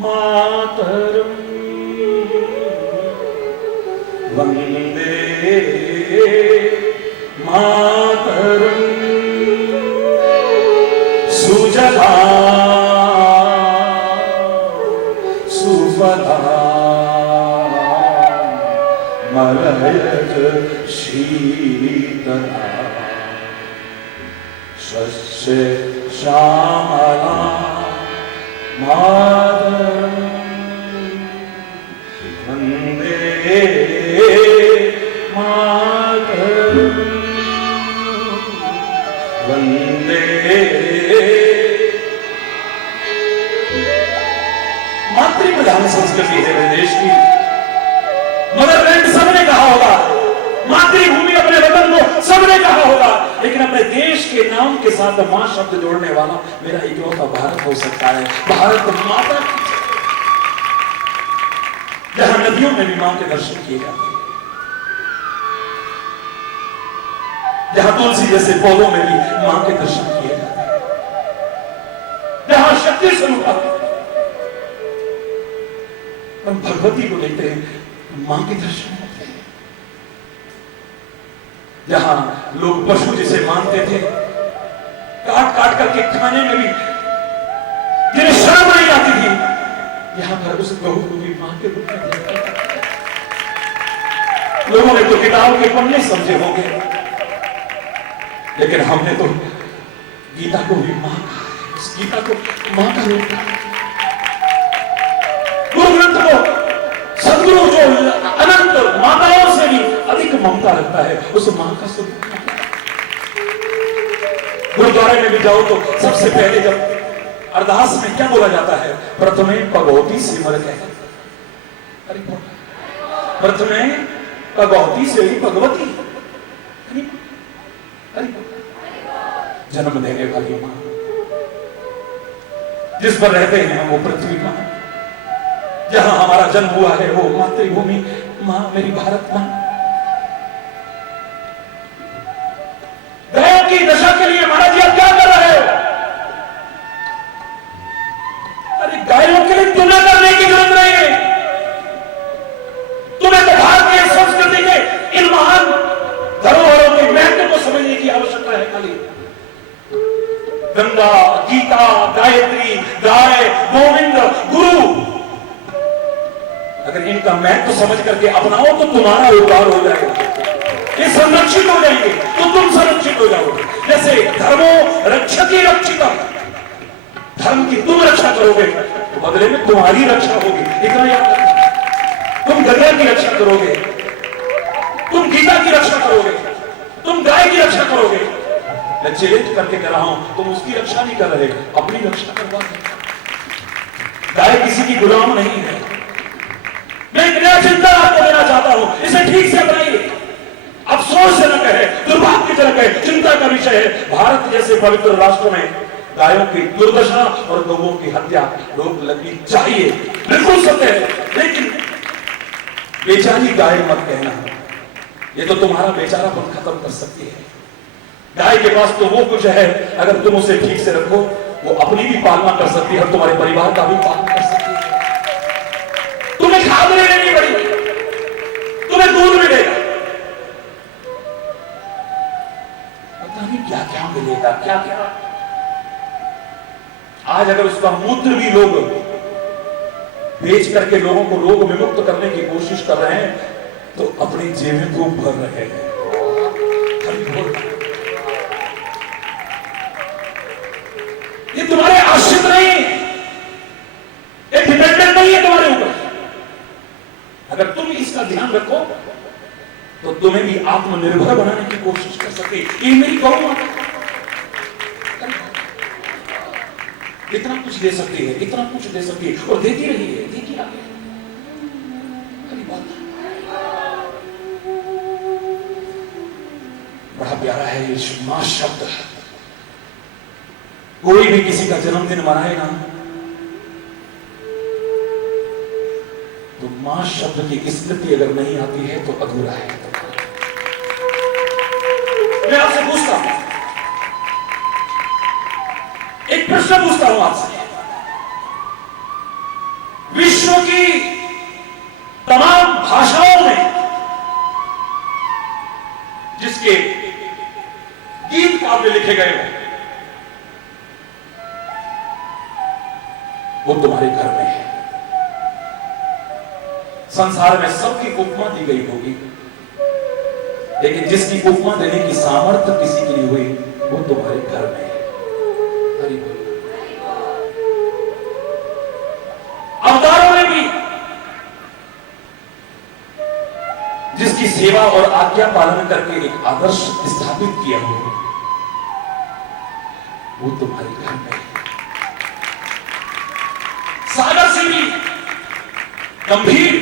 मातरम वंदे मातरम सुजला सुफला मलयज शीतला शस्य श्यामला मातरम वंदे मातरम वंदे। मातृ प्रधान संस्कृति है मेरे देश की। मदरलैंड सबने कहा होगा, मातृभूमि अपने वतन को सबने कहा होगा, लेकिन अपने देश के नाम के साथ मां शब्द जोड़ने वाला मेरा इकलौता भारत हो सकता है। भारत माता की जहां नदियों में भी मां के दर्शन किए जाते हैं, जहां तुलसी जैसे पौधों में भी मां के दर्शन किए जाते हैं, जहां शक्ति स्वरूप हम भगवती को देखते हैं, मां के दर्शन होते हैं। जहां लोग पशु जिसे मानते थे, काट काट करके खाने में भी जिन्हें शर्म नहीं आती थी, यहां पर उस गहू को भी मां के रूप में देखा। लोगों ने तो किताब के पन्ने समझे होंगे, लेकिन हमने तो गीता को भी मां कहा है, उस गीता को मां का रूप कहा। गुरु ग्रंथ को सदगुरु जो अनंत माताओं से भी अधिक ममता रखता है, उस मां का स्वरूप। गुरुद्वारे में भी जाओ तो सबसे पहले जब अरदास में क्या बोला जाता है? प्रथमे भगवती सिमर कहते, प्रथमे भगवती से ही भगवती, जन्म देने वाली मां, जिस पर रहते हैं वो पृथ्वी मां, जहां हमारा जन्म हुआ है वो मातृभूमि मां, मेरी भारत मां। गायों की दशा के लिए महाराज जी आप क्या कर रहे हो? अरे गायों के लिए तुलना करने की जरूरत नहीं है। तुम्हें तो भारतीय संस्कृति के इन महान धरोहरों के महत्व को समझने की आवश्यकता है। खाली गंगा, गीता, गायत्री, गाय, गोविंद, गुरु, अगर इनका महत्व समझ करके अपनाओ तो तुम्हारा उद्धार हो जाएगा। ये संरक्षित हो जाएंगे तो तुम संरक्षित हो जाओगे। जैसे धर्मो रक्षति रक्षिता, धर्म की तुम रक्षा करोगे तो बदले में तुम्हारी रक्षा होगी। इतना याद रखना। तुम गंगा की रक्षा करोगे, तुम गीता की रक्षा करोगे, तुम गाय की रक्षा करोगे। मैं चैलेंज करके कह रहा हूं, तुम उसकी रक्षा नहीं कर रहे, अपनी रक्षा करवा रहे। गाय किसी की गुलाम नहीं है। मैं एक नया चिंता आपको देना चाहता हूं, इसे ठीक से अपनाइए। अफसोसजनक है, दुर्भाग्यजनक है, चिंता का विषय है, भारत जैसे पवित्र राष्ट्र में गायों की दुर्दशा और गौओं की हत्या रोक लगनी चाहिए। बिल्कुल सत्य है, लेकिन बेचारी गाय मत कहना, ये तो तुम्हारा बेचारापन खत्म कर सकती है। गाय के पास तो वो कुछ है, अगर तुम उसे ठीक से रखो, वो अपनी भी पालना कर सकती है और तुम्हारे परिवार का भी पालन कर सकती है। तुम्हें खाद लेने नहीं पड़ेगी, तुम्हें दूध मिलेगा, पता नहीं क्या क्या मिलेगा, क्या क्या। आज अगर उसका मूत्र भी लोग बेच करके लोगों को रोग विमुक्त करने की कोशिश कर रहे हैं तो अपनी जेबें खूब भर रहे हैं। ये तुम्हारे आश्रित नहीं, ये डिपेंडेंट नहीं है तुम्हारे ऊपर। अगर तुम इसका ध्यान रखो तो तुम्हें भी आत्मनिर्भर बनाने की कोशिश कर सकते। ये मेरी गौ माता इतना कुछ दे सकती है, इतना कुछ दे सकती है और देती रही है, देती आ गई। बड़ा प्यारा है ये मां शब्द। कोई भी किसी का जन्मदिन मनाए ना, तो मां शब्द की स्मृति अगर नहीं आती है तो अधूरा है। मैं आपसे पूछता हूं, एक प्रश्न पूछता हूं आपसे। विश्व की तमाम भाषाओं में जिसके गीत काव्य लिखे गए हैं वो तुम्हारे घर में है। संसार में सबकी उपमा दी गई होगी, लेकिन जिसकी उपमा देने की सामर्थ्य किसी की नहीं हुई वो तुम्हारे घर में है। अवतारों में भी जिसकी सेवा और आज्ञा पालन करके एक आदर्श स्थापित किया हो वो तुम्हारे घर में है। सागर से भी गंभीर,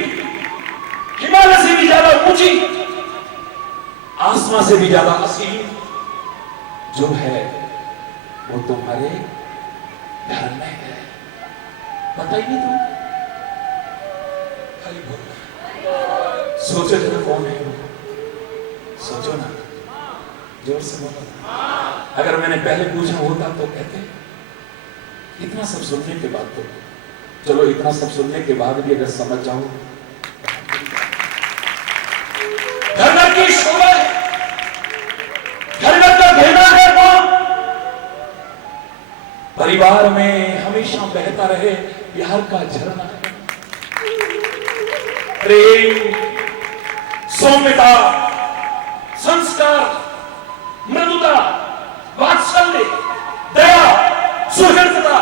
हिमालय से भी ज्यादा ऊंची, आसमां से भी ज्यादा असीम जो है वो तुम्हारे घर में है। पता ही नहीं तुम खाली बोल। सोचो जरा कौन है वो, सोचो ना, जोर से बोलो। अगर मैंने पहले पूछा होता तो कहते। इतना सब सुनने के बाद तो चलो, इतना सब सुनने के बाद भी अगर समझ जाओ, घर घर की शोभा है, घर घर का कहना है कौन? परिवार में हमेशा बहता रहे प्यार का झरना है। प्रेम, सौम्यता, संस्कार, मृदुता, वात्सल्य, दया, सुहृदता,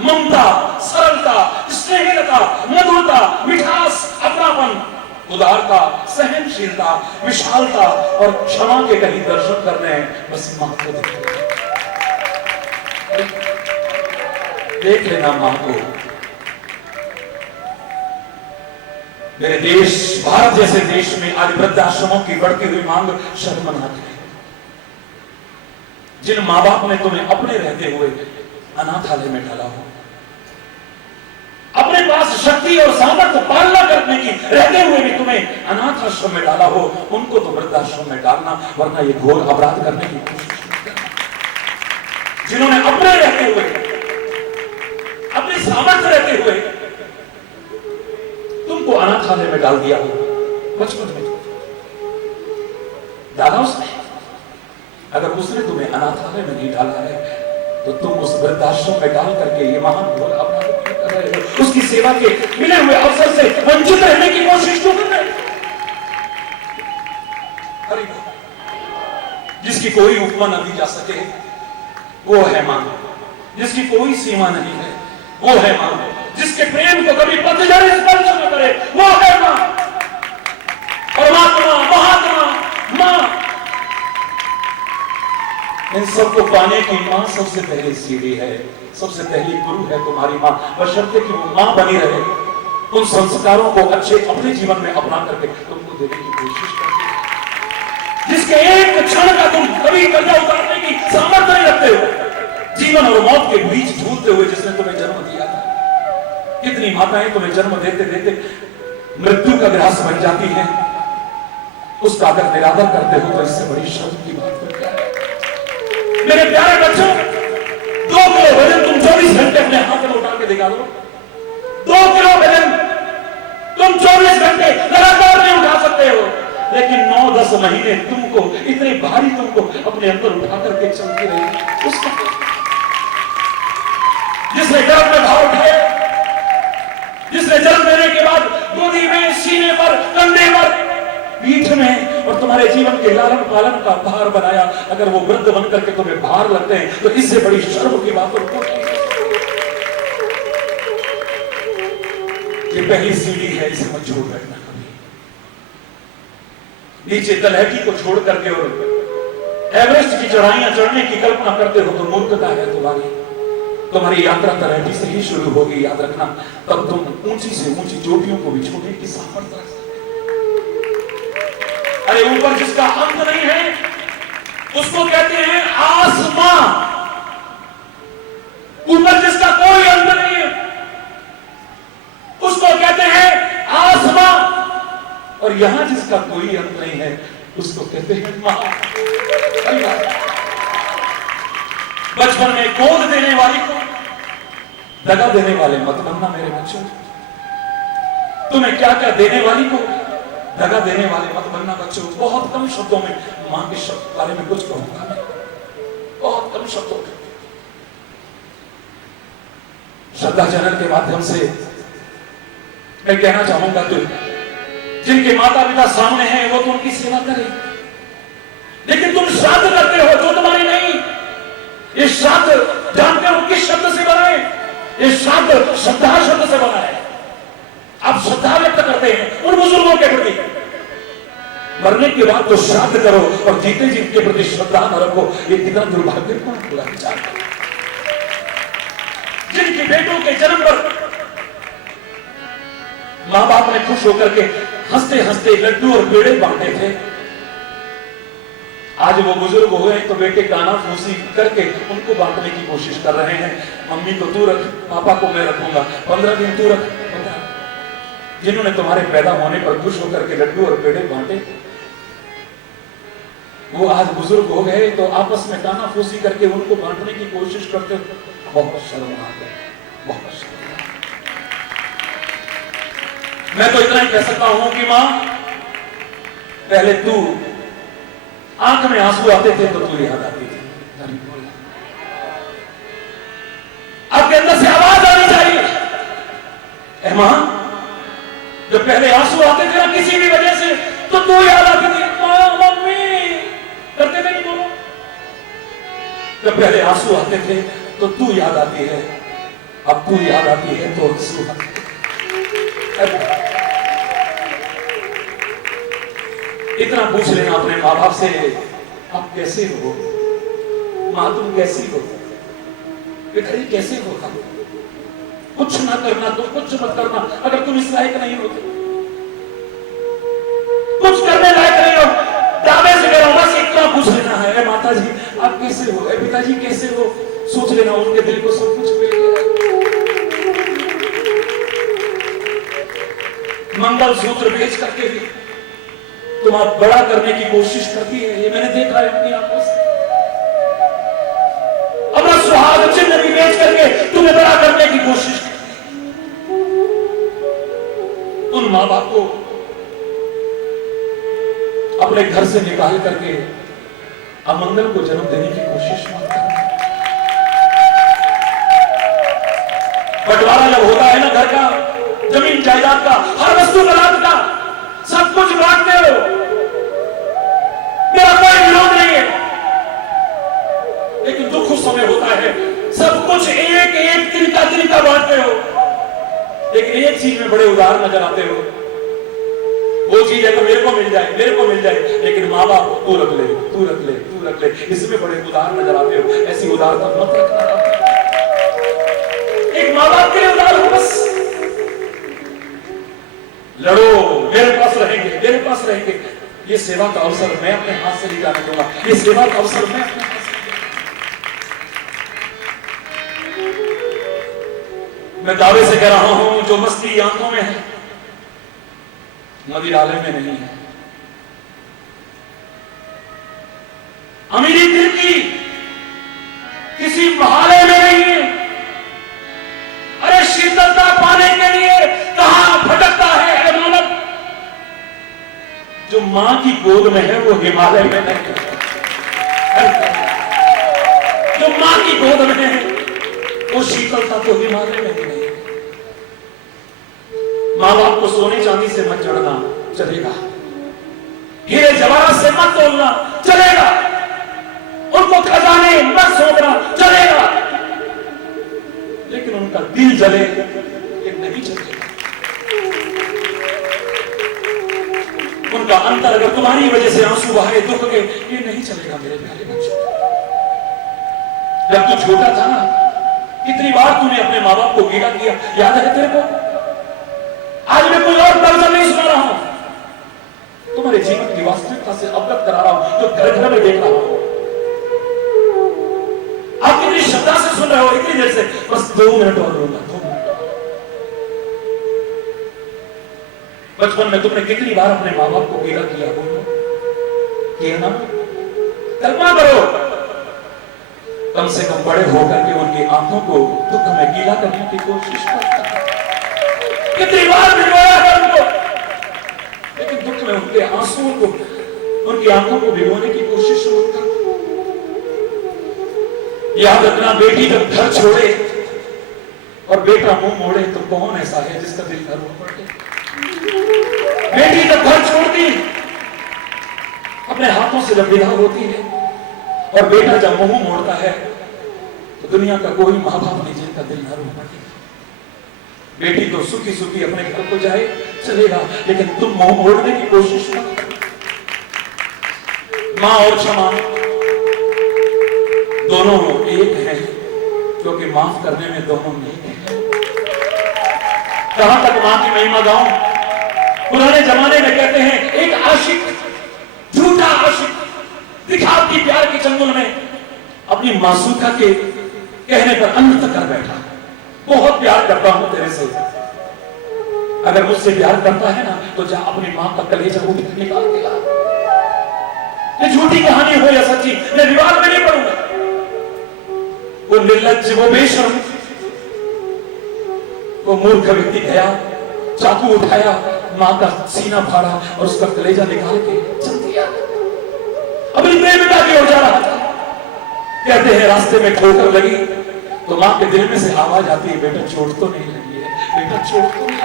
ममता, सरलता, स्नेहलता, मधुरता, मिठास, अपनापन, उदारता, सहनशीलता, विशालता और क्षमा के कहीं दर्शन करने हैं। बस मां को देख लेना, मां को। मेरे देश भारत जैसे देश में आज वृद्धाश्रमों की बढ़ती हुई मांग शर्मनाक है। जिन मां बाप ने तुम्हें अपने रहते हुए अनाथालय में डाला हो, अपने पास शक्ति और सामर्थ्य पालना करने की रहते हुए भी तुम्हें अनाथ आश्रम में डाला हो, उनको तो वृद्धाश्रम में डालना, वरना ये घोर अपराध करने की कोशिश करना। जिन्होंने अपने रहते हुए, अपने सामर्थ्य रहते हुए तुमको अनाथालय में डाल दिया हो, बचपन में डाला उसने। अगर उसने तुम्हें अनाथालय में नहीं डाला है तो तुम उस वृद्धाश्रम में डाल करके ये महान घोर अपराध कर रहे हो। उसकी सेवा के मिले हुए अवसर से वंचित रहने की कोशिश क्यों कर रहे हो? जिसकी कोई उपमा न दी जा सके वो है मां, जिसकी कोई सीमा नहीं है वो है मां, जिसके प्रेम को कभी पतझड़ स्पर्श न करे वो है मां। परमात्मा, महात्मा, मां, इन सबको पाने की मां सबसे पहले सीढ़ी है, सबसे पहली गुरु है तुम्हारी मां। बशर्ते कि वो मां बनी रहे, उन संस्कारों को अच्छे अपने जीवन में अपना करके तुमको देने की कोशिश करती है। जिसके एक क्षण का तुम कभी कर्जा उतारने की सामर्थ्य नहीं रखते हो, जीवन और मौत के बीच झूलते हुए जिसने तुम्हें जन्म दिया था। कितनी माताएं तुम्हें जन्म देते देते मृत्यु का ग्रास बन जाती हैं, उसका अगर निरादर करते हो तो इससे बड़ी शर्म की बात है। मेरे प्यारे बच्चों, 2 किलो वजन तुम 24 घंटे अपने हाथ में उठा के दिखा दो। 2 किलो वजन तुम 24 घंटे लगातार नहीं उठा सकते हो, लेकिन 9-10 महीने तुमको इतने भारी तुमको अपने अंदर उठा करके चलती रही। उसका जिसने गर्भ में भाव उठाए, जिसने जन्म देने के बाद गोदी में, सीने पर, कंधे पर, पीठ में और तुम्हारे जीवन के लालन पालन का भार बनाया, अगर वो वृद्ध बन करके तुम्हें भार लगते हैं तो इससे बड़ी शर्म की बात और ये पहली सीढ़ी है, इसे मत छोड़ बैठना कभी। नीचे तलहटी को छोड़ करके और एवरेस्ट की चढ़ाइयां चढ़ने की कल्पना करते हो तो मूर्खता है तुम्हारी यात्रा तलहटी से ही शुरू होगी, याद रखना। तब तुम ऊंची से ऊंची चोटियों को भी छूने की सामर्थ्य रख सकते। अरे ऊपर जिसका अंत नहीं है उसको कहते हैं आसमां। ऊपर जिसका कोई अंत नहीं है उसको कहते हैं आसमां। और यहां जिसका कोई अंत नहीं है उसको कहते हैं मां। बचपन में गोद देने वाली को दगा देने वाले मत बनना मेरे बच्चों। तुम्हें क्या क्या देने वाली को दगा देने वाले मत बनना बच्चों। बहुत कम शब्दों में मां के शब्द बारे में कुछ कहूंगा मैं, बहुत कम शब्दों में। श्रद्धा चैनल के माध्यम से मैं कहना चाहूंगा तो जिनके माता पिता सामने हैं वो तो उनकी सेवा करें, लेकिन तुम श्राद्ध करते हो जो तुम्हारी नहीं। ये श्राद्ध जानते हो किस शब्द से बना है? ये श्राद्ध श्रद्धा शब्द से बना है। आप श्रद्धा व्यक्त करते हैं उन बुजुर्गों के प्रति। मरने के बाद तो श्राद्ध करो और जीते जी के प्रति श्रद्धा न रखो, ये कितना दुर्भाग्यपूर्ण बुरा विचार है। जिनके बेटों के जन्म पर मां बाप ने खुश होकर के हंसते हंसते लड्डू और पेड़े बांटे थे, आज वो बुजुर्ग हो गए तो बेटे काना फूसी करके उनको बांटने की कोशिश कर रहे हैं। मम्मी को तू रख, पापा को मैं रखूंगा, 15 दिन तू रख। जिन्होंने तुम्हारे पैदा होने पर खुश होकर के लड्डू और पेड़े बांटे वो आज बुजुर्ग हो गए तो आपस में काना फूसी करके उनको बांटने की कोशिश करते। बहुत शर्मनाक है, बहुत शर्मनाक। मैं तो इतना ही कह सकता हूं कि मां पहले तू आंख में आंसू आते थे तो तू याद आती थी। आपके अंदर से आवाज आनी चाहिए, ए मां जब पहले आंसू आते थे ना किसी भी वजह से तो तू याद आती थी। मम्मी करते थे नहीं बोलो। जब पहले आंसू आते थे तो तू याद आती है, अब तू याद आती है तो आंसू आते। इतना पूछ लेना अपने माँ बाप से, आप कैसे हो माँ, तुम कैसी हो बेटा, ये कैसे हो? कुछ ना करना, तुम कुछ मत करना अगर तुम इस लायक नहीं हो, कुछ करने लायक नहीं हो, दावे से करो, बस इतना पूछ लेना है। माता जी आप कैसे हो, पिताजी कैसे हो, सोच लेना उनके दिल को सब कुछ मिल गया। मंगल सूत्र बेच करके भी तुम आप बड़ा करने की कोशिश करती है, ये मैंने देखा है अपनी आंखों से। अपना सुहाग चिन्ह भी बेच करके तुम्हें बड़ा करने की कोशिश करती है। उन मां बाप को अपने घर से निकाल करके अमंगल को जन्म देने की कोशिश मत करना। बंटवारा जब होता है ना घर का, जमीन जायदाद का, हर वस्तु पदार्थ का, सब कुछ बांटते हो, मेरा कोई विरोध नहीं है, लेकिन दुख उस समय होता है सब कुछ एक एक तिनका बांटते हो, लेकिन एक चीज में बड़े उदार नजर आते हो। वो चीज है तो मेरे को मिल जाए, मेरे को मिल जाए, लेकिन माँ बाप तू रख ले, तू रख ले, तू रख ले, इसमें बड़े उदार नजर आते हो। ऐसी उदारता मत रखना। एक माँ बाप के लिए उदार हो, बस लड़ो, मेरे पास रहेंगे, मेरे पास रहेंगे। ये सेवा का अवसर मैं अपने हाथ से नहीं जाने दूंगा, ये सेवा का अवसर मैं अपने हाथ से। मैं दावे से कह रहा हूं जो मस्ती आंखों में है मदिरालय में नहीं है। अमीरी दिल की किसी महालय में नहीं है। अरे शीतलता पाने के लिए कहां भटकता है मानव? जो मां की गोद में है वो हिमालय में नहीं है। जो मां की गोद में है वो शीतलता तो हिमालय में ही नहीं। मां बाप को सोने चांदी से मत जड़ना, चलेगा। हीरे जवाहरात से मत तोलना, चलेगा। उनको खजाने मत सौंपना, चलेगा। लेकिन उनका दिल जले ये नहीं चलेगा। उन उनका अंतर अगर तुम्हारी वजह से आंसू बहाए दुख के, ये नहीं चलेगा मेरे प्यारे बच्चों। जब तू छोटा था ना, कितनी बार तूने अपने माँ बाप को गीला किया, याद है तेरे को? आज मैं कोई और तर्ज नहीं सुना रहा हूं, तुम्हारे जीवन की वास्तविकता से अवगत करा रहा हूं, जो घर घर में देख रहा हूं। आप कितनी श्रद्धा से सुन रहे हो इतनी देर से? बस 2 मिनट और लूंगा, 2 मिनट और। बचपन में तुमने कितनी बार अपने माँ बाप को गीला किया? बोलो, किया ना? कल्पना करो, कम से कम बड़े होकर के उनकी आंखों को दुख में गीला करने की कोशिश करता, कितनी बार भिगोया है उनको, लेकिन दुख में उनके आंसुओं को, उनकी आंखों को भिगोने की कोशिश मत कर। याद रखना, बेटी जब घर छोड़े और बेटा मुंह मोड़े तो कौन ऐसा है जिसका दिल घर रो पड़े? बेटी जब घर छोड़ती, अपने हाथों से जब विदा होती है, और बेटा जब मुंह मोड़ता है, तो दुनिया का कोई माँ बाप नहीं जिनका दिल न रो पड़े। बेटी तो सुखी सुखी अपने घर को जाए, चलेगा, लेकिन तुम मुंह मोड़ने की कोशिश मत करो। मां और क्षमा दोनों एक है, क्योंकि माफ करने में दोनों एक है। कहां तक मां की महिमा गाऊं? पुराने जमाने में कहते हैं, एक आशिक, झूठा आशिक, दिखावटी प्यार के चंगुल में अपनी मासूका के कहने पर अंत तक कर बैठा, बहुत प्यार करता हूं तेरे से। अगर मुझसे प्यार करता है ना, तो जा अपनी मां का कलेजा उठ निकाल के ला। ये झूठी कहानी हो या सच्ची, मैं विवाद में नहीं पड़ूंगा। वो निर्लज्ज, वो बेशर्म, वो मूर्ख व्यक्ति गया, चाकू उठाया, मां का सीना फाड़ा और उसका कलेजा निकाल के चल दिया। अपनी प्रेमिका की ओर जा रहा था। कहते हैं रास्ते में ठोकर लगी तो मां के दिल में से आवाज आती है, बेटा चोट तो नहीं लगी है, बेटा चोट तो नहीं।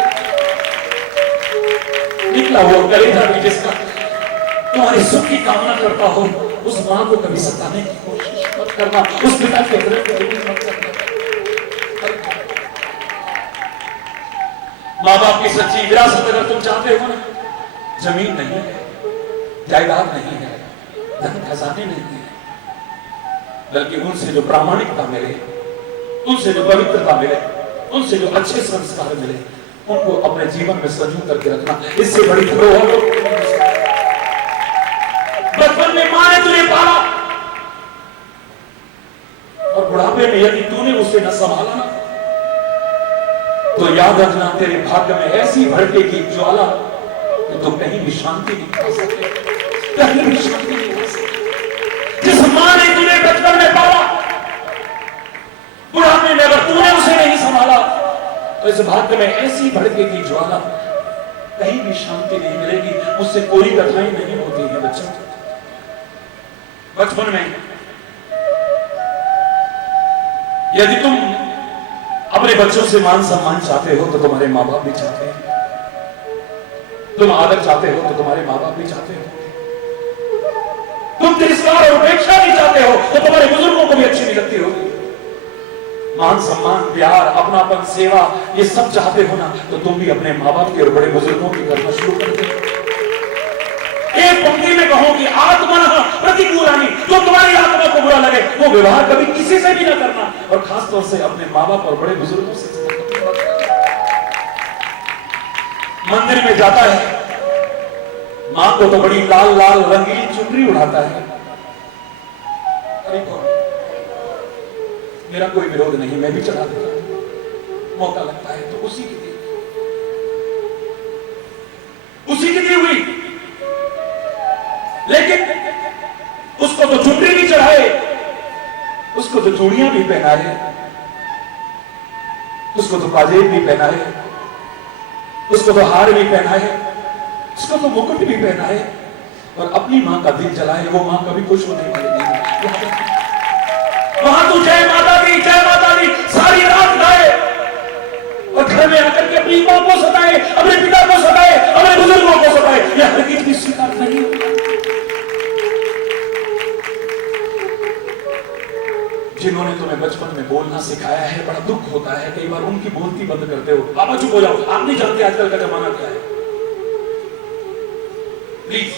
निकला वो कलेजा भी जिसका तुम्हारे सुख की कामना करता हो, उस मां को कभी सताने की कोशिश मत करना, उस पिता के हृदय को कभी मत करना। माँ बाप की सच्ची विरासत अगर तुम चाहते हो ना, जमीन नहीं है, जायदाद नहीं है, धन खजाने नहीं है, बल्कि उनसे जो प्रामाणिकता मिले, उनसे जो पवित्रता मिले, उनसे जो अच्छे संस्कार मिले, उनको अपने जीवन में संजू करके रखना, इससे बड़ी धरोहर। बचपन में मां ने तुझे पाला और बुढ़ापे में यदि तूने उसे न संभाला ना, तो याद रखना तेरे भाग्य में ऐसी भड़केगी ज्वाला कि तुम कहीं भी शांति नहीं पा सकते, कहीं भी शांति नहीं पा सकते। जिस मां ने तुझे बचपन में पाला, बुढ़ापे में अगर तूने उसे नहीं संभाला, तो इस भाग्य में ऐसी भड़केगी ज्वाला, कहीं भी शांति नहीं मिलेगी, उससे कोई कठिनाई नहीं होती है। बच्चों, बचपन में यदि तुम अपने बच्चों से मान सम्मान चाहते हो तो तुम्हारे माँ बाप भी चाहते हैं। तुम आदर चाहते हो तो तुम्हारे माँ बाप भी चाहते हो। तुम तिरस्कार और उपेक्षा नहीं चाहते हो तो तुम्हारे बुजुर्गों को भी अच्छी नहीं लगती होगी। मान सम्मान, प्यार, अपनापन, सेवा, ये सब चाहते हो ना, तो तुम भी अपने माँ बाप की और बड़े बुजुर्गों की करना शुरू कर दो। एक पंक्ति में कहो कि आत्मा प्रतिकूलानी, जो तुम्हारी आत्मा को बुरा लगे वो व्यवहार कभी किसी से भी ना करना, और खासतौर से अपने माँ बाप और बड़े बुजुर्गों से। मंदिर में जाता है, मां को तो बड़ी लाल लाल रंगीन चुनरी उड़ाता है। अरे कौन, मेरा कोई विरोध नहीं, मैं भी चढ़ा देता हूं, मौका लगता है तो उसी की दी हुई, लेकिन उसको तो चुनरी भी चढ़ाए, उसको तो चूड़ियां भी पहनाए, उसको तो पाजेब भी पहनाए, उसको तो हार भी पहनाए, उसको तो मुकुट भी पहनाए, और अपनी मां का दिल जलाए, वो मां कभी खुश होने वाली नहीं। वहां तो जय माता दी सारी रात गाए, और घर में आकर के अपनी मां को सताए, अपने पिता को सताए, अपने बुजुर्गों को सताए, यह हरगिज़ भी स्वीकार नहीं होगा। जिन्होंने तुम्हें बचपन में बोलना सिखाया है, बड़ा दुख होता है, कई बार उनकी बोलती बंद करते हो। पापा चुप हो जाओ, आप नहीं जानते आजकल का जमाना क्या है। प्लीज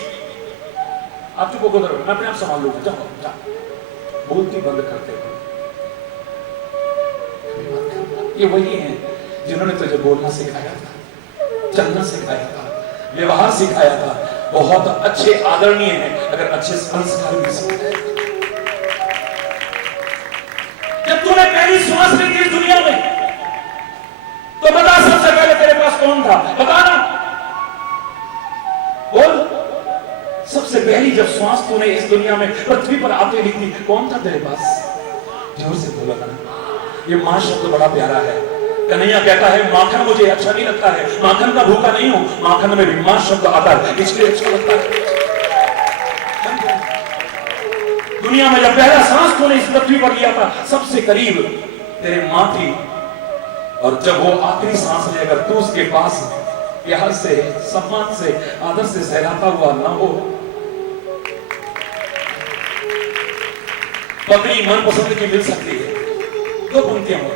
आप चुप होकर रहो, मैं अपने आप संभाल लूंगा, जाओ जाओ। बोलती बंद करते हो। ये वही है जिन्होंने तुझे बोलना सिखाया था, चलना सिखाया था, व्यवहार सिखाया था। बहुत अच्छे आदरणीय हैं अगर अच्छे संस्कार भी सिखाए। जब तूने पहली सांस ली थी दुनिया में तो बता सबसे पहले तेरे पास कौन था? बता ना, बोल। सबसे पहली जब श्वास तूने इस दुनिया में पृथ्वी पर आते ली थी कौन था तेरे पास? जोर से बोलो ना। ये मां शब्द बड़ा प्यारा है। कन्हैया कहता है माखन मुझे अच्छा नहीं लगता है, माखन का भूखा नहीं हूं, माखन में भी मां शब्द आता है इसलिए अच्छा लगता है। दुनिया में जब पहला सांस तूने इस पृथ्वी पर लिया था सबसे करीब तेरे मां थी, और जब वो आखिरी सांस ले अगर तू उसके पास प्यार से, सम्मान से, आदर से सहलाता हुआ ना हो, पत्नी मनपसंद की मिल सकती है। दो पंक्तियां हो,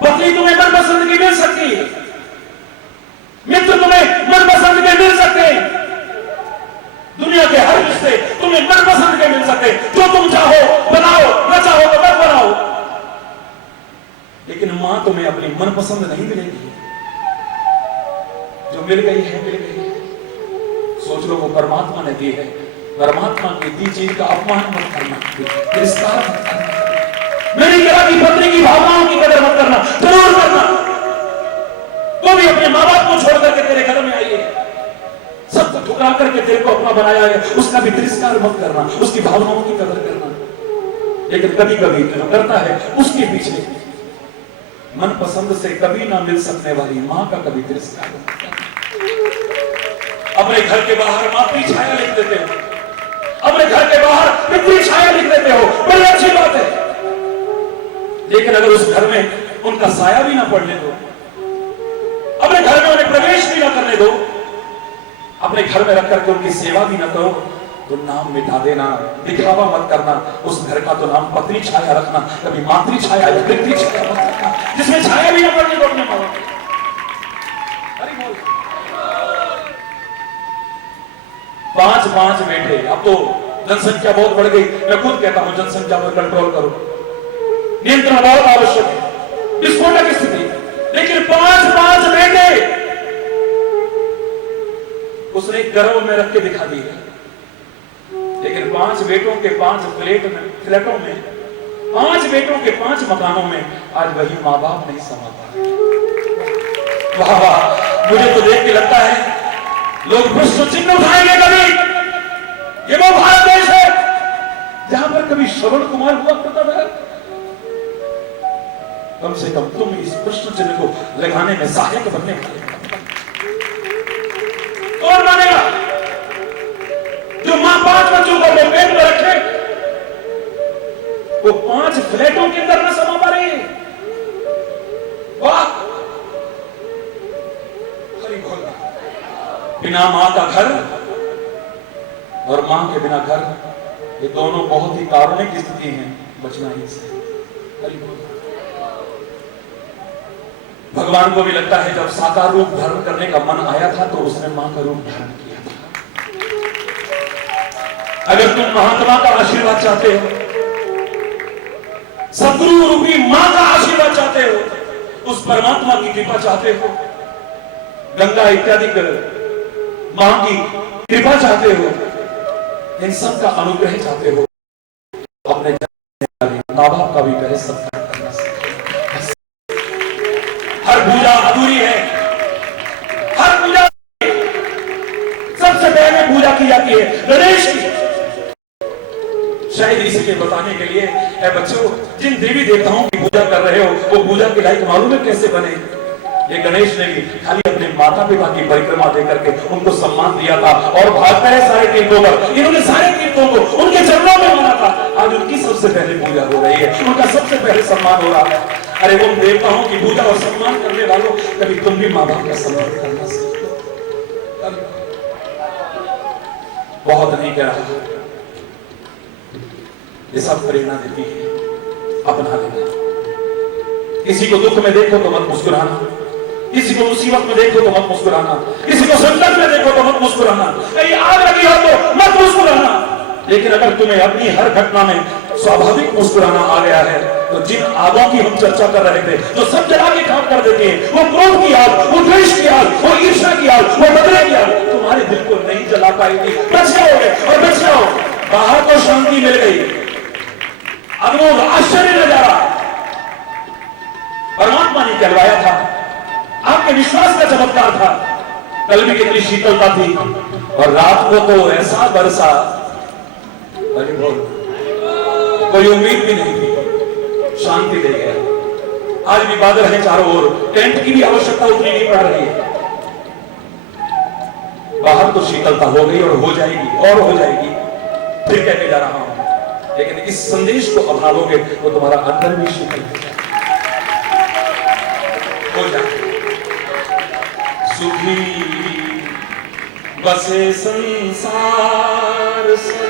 पत्नी तुम्हें मनपसंद की मिल सकती है, मित्र तुम्हें मनपसंद के मिल सकते हैं, दुनिया के हर रिश्ते तुम्हें मनपसंद के मिल सकते हैं। जो तुम चाहो बनाओ, न चाहो तो मत बनाओ, लेकिन मां तुम्हें अपनी मनपसंद नहीं मिलेगी। जो मिल गई है मिल गई है। सोच लो वो परमात्मा ने दी है, परमात्मा की दी चीज का अपमान मत करना, तिरस्कार मत करना। मेरी कहा कि पत्नी की भावनाओं की कदर मत करना, जरूर करना। तो भी अपने मां बाप को छोड़ करके तेरे घर में आई है, सबको ठुकरा करके तेरे को अपना बनाया है, उसका भी तिरस्कार मत करना, उसकी भावनाओं की कदर करना। लेकिन कभी कभी जो करता है उसके पीछे मनपसंद से कभी ना मिल सकने वाली मां का कभी तिरस्कार मत करना। अपने घर के बाहर मातृ छाया लिख देते हो, अपने घर के बाहर पितृ छाया लिख देते हो, बड़ी अच्छी बात है। लेकिन अगर उस घर में उनका साया भी ना पड़ने दो, अपने घर में उन्हें प्रवेश भी ना करने दो, अपने घर में रख करके उनकी सेवा भी ना करो, तो नाम मिटा देना, दिखावा मत करना। उस घर का तो नाम पत्नी छाया रखना, कभी मातृ छाया या पितृ छाया मत रखना, जिसमें छाया भी ना पड़ने दो अपने मां बाप की। हरि बोल। 5 बेटे, अब तो जनसंख्या बहुत बढ़ गई। मैं खुद कहता हूं जनसंख्या पर कंट्रोल करो, नियंत्रण बहुत आवश्यक है, विस्फोटक स्थिति। लेकिन 5 बेटे उसने गर्भ में रख के दिखा दी है। लेकिन 5 बेटों के 5 फ्लैटों में, 5 बेटों के 5 मकानों में आज वही मां बाप नहीं समा पा रहे। वाह वाह, मुझे तो देख के लगता है लोग प्रश्न चिन्ह उठाएंगे कभी। ये वो भारत देश है जहां पर कभी श्रवण कुमार हुआ करता था। कम से कम तुम इस प्रश्न चिन्ह को लगाने में सहायक बनने वाले कौन मानेगा? जो मां 5 बच्चों को अपने पेट में रखे, वो 5 फ्लैटों के अंदर न समा पा रही है। वाह, हरि बोल। बिना मां का घर और मां के बिना घर, ये दोनों बहुत ही कारुणिक स्थिति है, बचना ही से। हरि बोल। भगवान को भी लगता है जब साकार रूप धारण करने का मन आया था तो उसने मां का रूप धारण किया था। अगर तुम महात्मा का आशीर्वाद चाहते हो, सदगुरु रूपी मां का आशीर्वाद चाहते हो, उस परमात्मा की कृपा चाहते हो, गंगा इत्यादि मां की कृपा चाहते हो, इन सब का अनुग्रह चाहते हो, अपने मां बाप का भी पहले सत्कार करना सीखो। हर पूजा अधूरी है, हर पूजा सबसे पहले पूजा की जाती है गणेश की। शायद इसी के बताने के लिए है बच्चों, जिन देवी देवताओं की पूजा कर रहे हो वो पूजा के लायक मालूम है कैसे बने? ये गणेश ने भी खाली अपने माता पिता की परिक्रमा देकर के उनको सम्मान दिया था और भागता है सारे तीर्थों पर। इन्होंने सारे तीर्थों को उनके चरणों में माना था, आज उनकी सबसे पहले पूजा हो रही है, उनका सबसे पहले सम्मान हो रहा है। अरे उन देवताओं की पूजा और सम्मान करने वालों, कभी तुम भी माँ बाप का सम्मान करना सीखो। बहुत नहीं कह रहा, ये सब प्रेरणा देती है, अपना लेना। किसी को दुख में देखो तो मत मुस्कुराना, किसी को मुसीबत में देखो तो मत मुस्कुराना, किसी को संकट में देखो तो मत मुस्कुराना, कहीं आग लगी हो तो मत मुस्कुराना। लेकिन अगर तुम्हें अपनी हर घटना में स्वाभाविक मुस्कुराना आ गया है, तो जिन आगों की हम चर्चा कर रहे थे, जो सब जला के काम कर देती है, वो क्रोध की आग, वो द्वेष की आग, वो ईर्ष्या की आग, वो बदले की आग, तुम्हारे दिल को नहीं जला पाएगी। बच जाओगे और बच जाओ। बाहर तो शांति मिल गई, अद्भुत आश्चर्य नजारा, परमात्मा ने कहलवाया था, आपके विश्वास का चमत्कार था। कल भी कितनी शीतलता थी, और रात को तो ऐसा बरसा, कोई उम्मीद भी नहीं थी, शांति दे गया। आज भी बादल है चारों ओर, टेंट की भी आवश्यकता उतनी नहीं पड़ रही है। बाहर तो शीतलता हो गई और हो जाएगी और हो जाएगी, फिर कहने जा रहा हूं, लेकिन इस संदेश को अपनाओगे तो तुम्हारा अंदर भी शीतल हो जाए। सुखी बसे संसार से,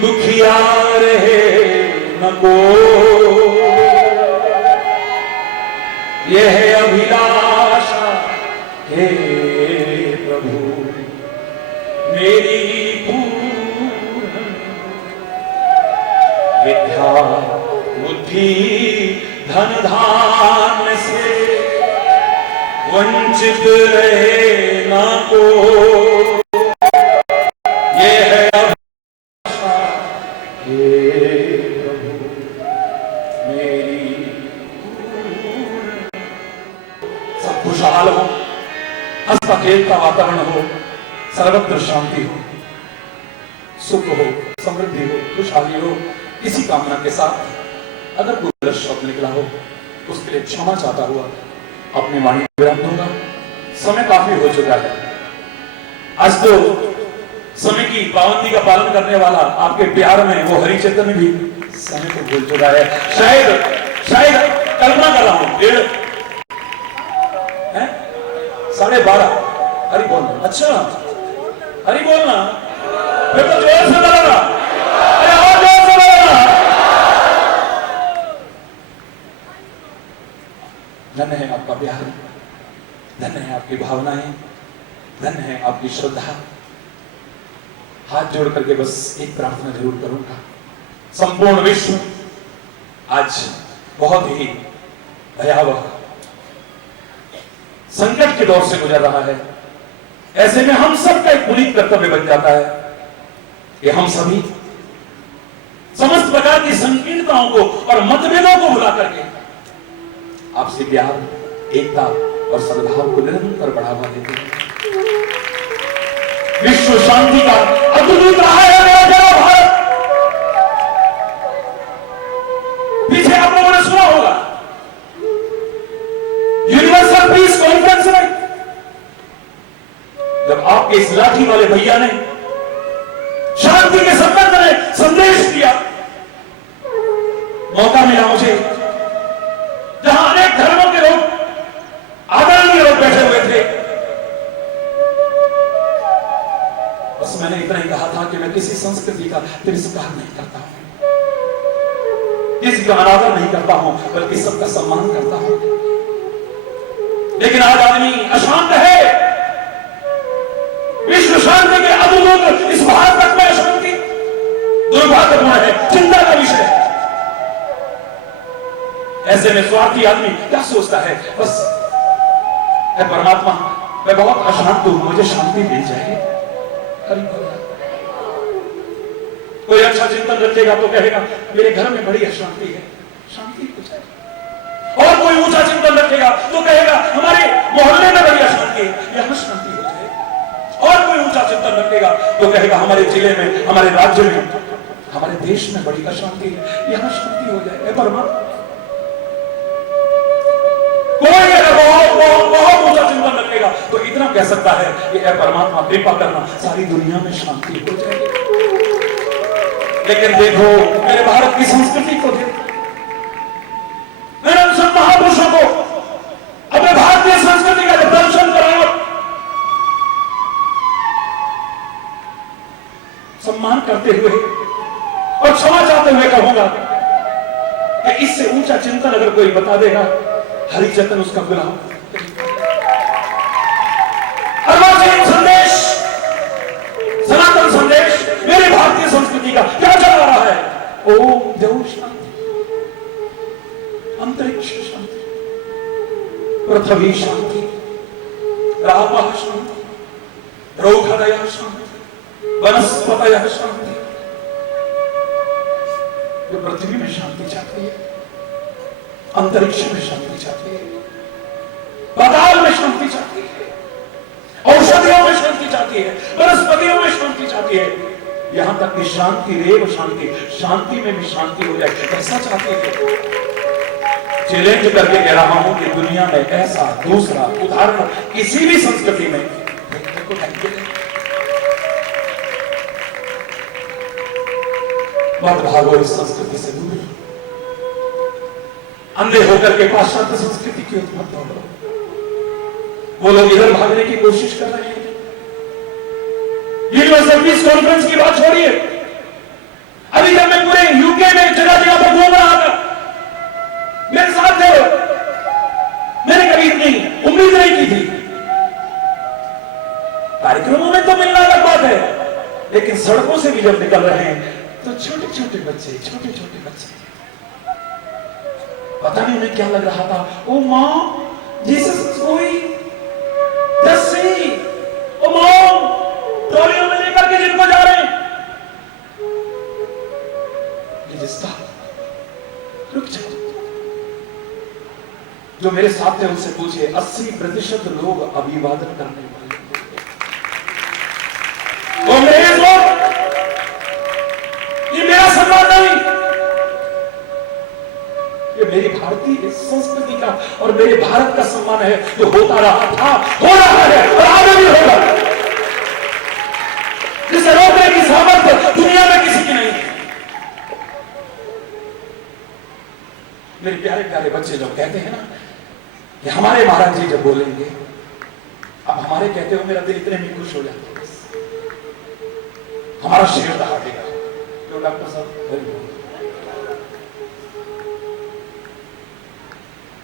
दुखिया रहे न को, यह अभिलाषा हे प्रभु मेरी पूर्ण। विद्या बुद्धि धन धान्य से वंचित रहे ना को, ये है अभिलाषा हे प्रभु मेरी। सब खुशहाल हो, हंसता खेलता वातावरण हो, सर्वत्र शांति हो, सुख हो, समृद्धि हो, खुशहाली हो। इसी कामना के साथ अगर कोई गलत शब्द निकला हो, उसके लिए क्षमा चाहता हुआ अपनी वाणी विराम दूंगा। समय काफी हो चुका है। आज तो समय की पाबंदी का पालन करने वाला आपके प्यार में वो हरि चैतन्य भी समय को भूल चुका है। शायद कल्पना कर रहा हूं 12:30 हरि बोलना। अच्छा हरि बोलना, फिर तो जोर से बोलना, अरे और जोर से बोलना। धन्य है आपका प्यार, धन्य है आपकी भावनाएं, धन्य है आपकी श्रद्धा। हाथ जोड़ करके बस एक प्रार्थना जरूर करूंगा। संपूर्ण विश्व आज बहुत ही भयावह संकट के दौर से गुजर रहा है। ऐसे में हम सबका एक पुनीत कर्तव्य बन जाता है कि हम सभी समस्त प्रकार की संकीर्णताओं को और मतभेदों को भुला करके आपसे प्यार, एकता और सद्भाव को निरंतर बढ़ावा देते हैं। विश्व शांति का अद्भुत रहा है मेरा प्यारा भारत। पीछे आप लोगों ने सुना होगा यूनिवर्सल पीस कॉन्फ्रेंस में, जब आपके इस लाठी वाले भैया ने शांति के संबंध में संदेश दिया, मौका मिला मुझे, जहां अनेक धर्मों के लोग, आदरणीय लोग बैठे हुए थे, बस मैंने इतना ही कहा था कि मैं किसी संस्कृति का तिरस्कार नहीं करता हूं, किसी का अनादर नहीं करता हूं, बल्कि सबका सम्मान करता हूं। लेकिन आज आदमी अशांत है। विश्व शांति के अद्भुत इस भारत में अशांति दुर्भाग्यपूर्ण है, चिंता का विषय है। ऐसे में स्वार्थी आदमी क्या सोचता है, बस परमात्मा मैं बहुत अशांत हूं, मुझे शांति मिल जाए। कोई अच्छा चिंतन रखेगा तो कहेगा मेरे घर में बड़ी अशांति है, शांति हो जाए। और कोई ऊंचा चिंतन रखेगा तो कहेगा हमारे मोहल्ले में बड़ी अशांति है, यहां शांति हो जाए। और कोई ऊंचा चिंतन रखेगा तो कहेगा हमारे जिले में, हमारे राज्य में, हमारे देश में बड़ी अशांति है, यहां शांति हो जाए। परमात्मा कोई अगर बहुत ऊंचा चिंतन रखेगा तो इतना कह सकता है कि परमात्मा कृपा करना सारी दुनिया में शांति हो जाए। लेकिन देखो मेरे भारत की संस्कृति को देखो, मैंने उन सब महापुरुषों को अपने भारतीय संस्कृति का दर्शन कराया, सम्मान करते हुए और क्षमा चाहते हुए कहूंगा कि इससे ऊंचा चिंतन अगर कोई बता देगा, हरि चेतन उसका गुलाम। अर्वाचीन संदेश, सनातन संदेश, मेरे भारतीय संस्कृति का क्या चल रहा है? ओम देव शांति, अंतरिक्ष शांति, पृथ्वी शांति, रापः शांति, रौखदयः शांति, वनस्पतयः शांति। जो पृथ्वी में शांति चाहती है, अंतरिक्ष में शांति चाहती है, पाताल में शांति चाहती है, औषधियों में शांति चाहती है, वनस्पतियों में शांति चाहती है, यहां तक कि शांति रेव शांति, शांति में भी शांति हो जाए, ऐसा चाहती है। चैलेंज करके कह रहा हूं कि दुनिया में ऐसा दूसरा उदाहरण किसी भी संस्कृति में देखने को नहीं मिलेगा। मत भागो इस संस्कृति से दूर, अंधे होकर के पाश्चात्य संस्कृति की ओर मत दौड़ो। वो लोग इधर भागने की कोशिश कर रहे हैं। यूनिवर्सल पीस कॉन्फ्रेंस की बात छोड़िए, अभी जब मैं पूरे यूके में जगह जगह पर घूम रहा था, मेरे साथ थे, मैंने कभी इतनी उम्मीद नहीं की थी। कार्यक्रमों में तो मिलना अलग बात है, लेकिन सड़कों से भी जब निकल रहे हैं तो छोटे छोटे बच्चे पता नहीं उन्हें क्या लग रहा था। ओ मां, Jesus is going, just see, oh mom, ट्रॉलियों में लेकर के जिनको जा रहे हैं। रुक जाओ। जो मेरे साथ थे उनसे पूछिए, 80% लोग अभिवादन करने वाले, वो मेरे लोग, ये मेरा सम्मान नहीं, ये मेरी भारतीय संस्कृति का और मेरे भारत का सम्मान है, जो होता रहा था, हो रहा है और आगे भी होगा। जिसे रोकने की सामर्थ्य दुनिया में किसी की नहीं है। मेरे प्यारे प्यारे बच्चे लोग कहते हैं ना कि हमारे महाराज जी जब बोलेंगे, अब हमारे कहते हो मेरा दिल इतने में खुश हो जाता है, हमारा शेर दहाड़ेगा। क्यों डॉक्टर साहब?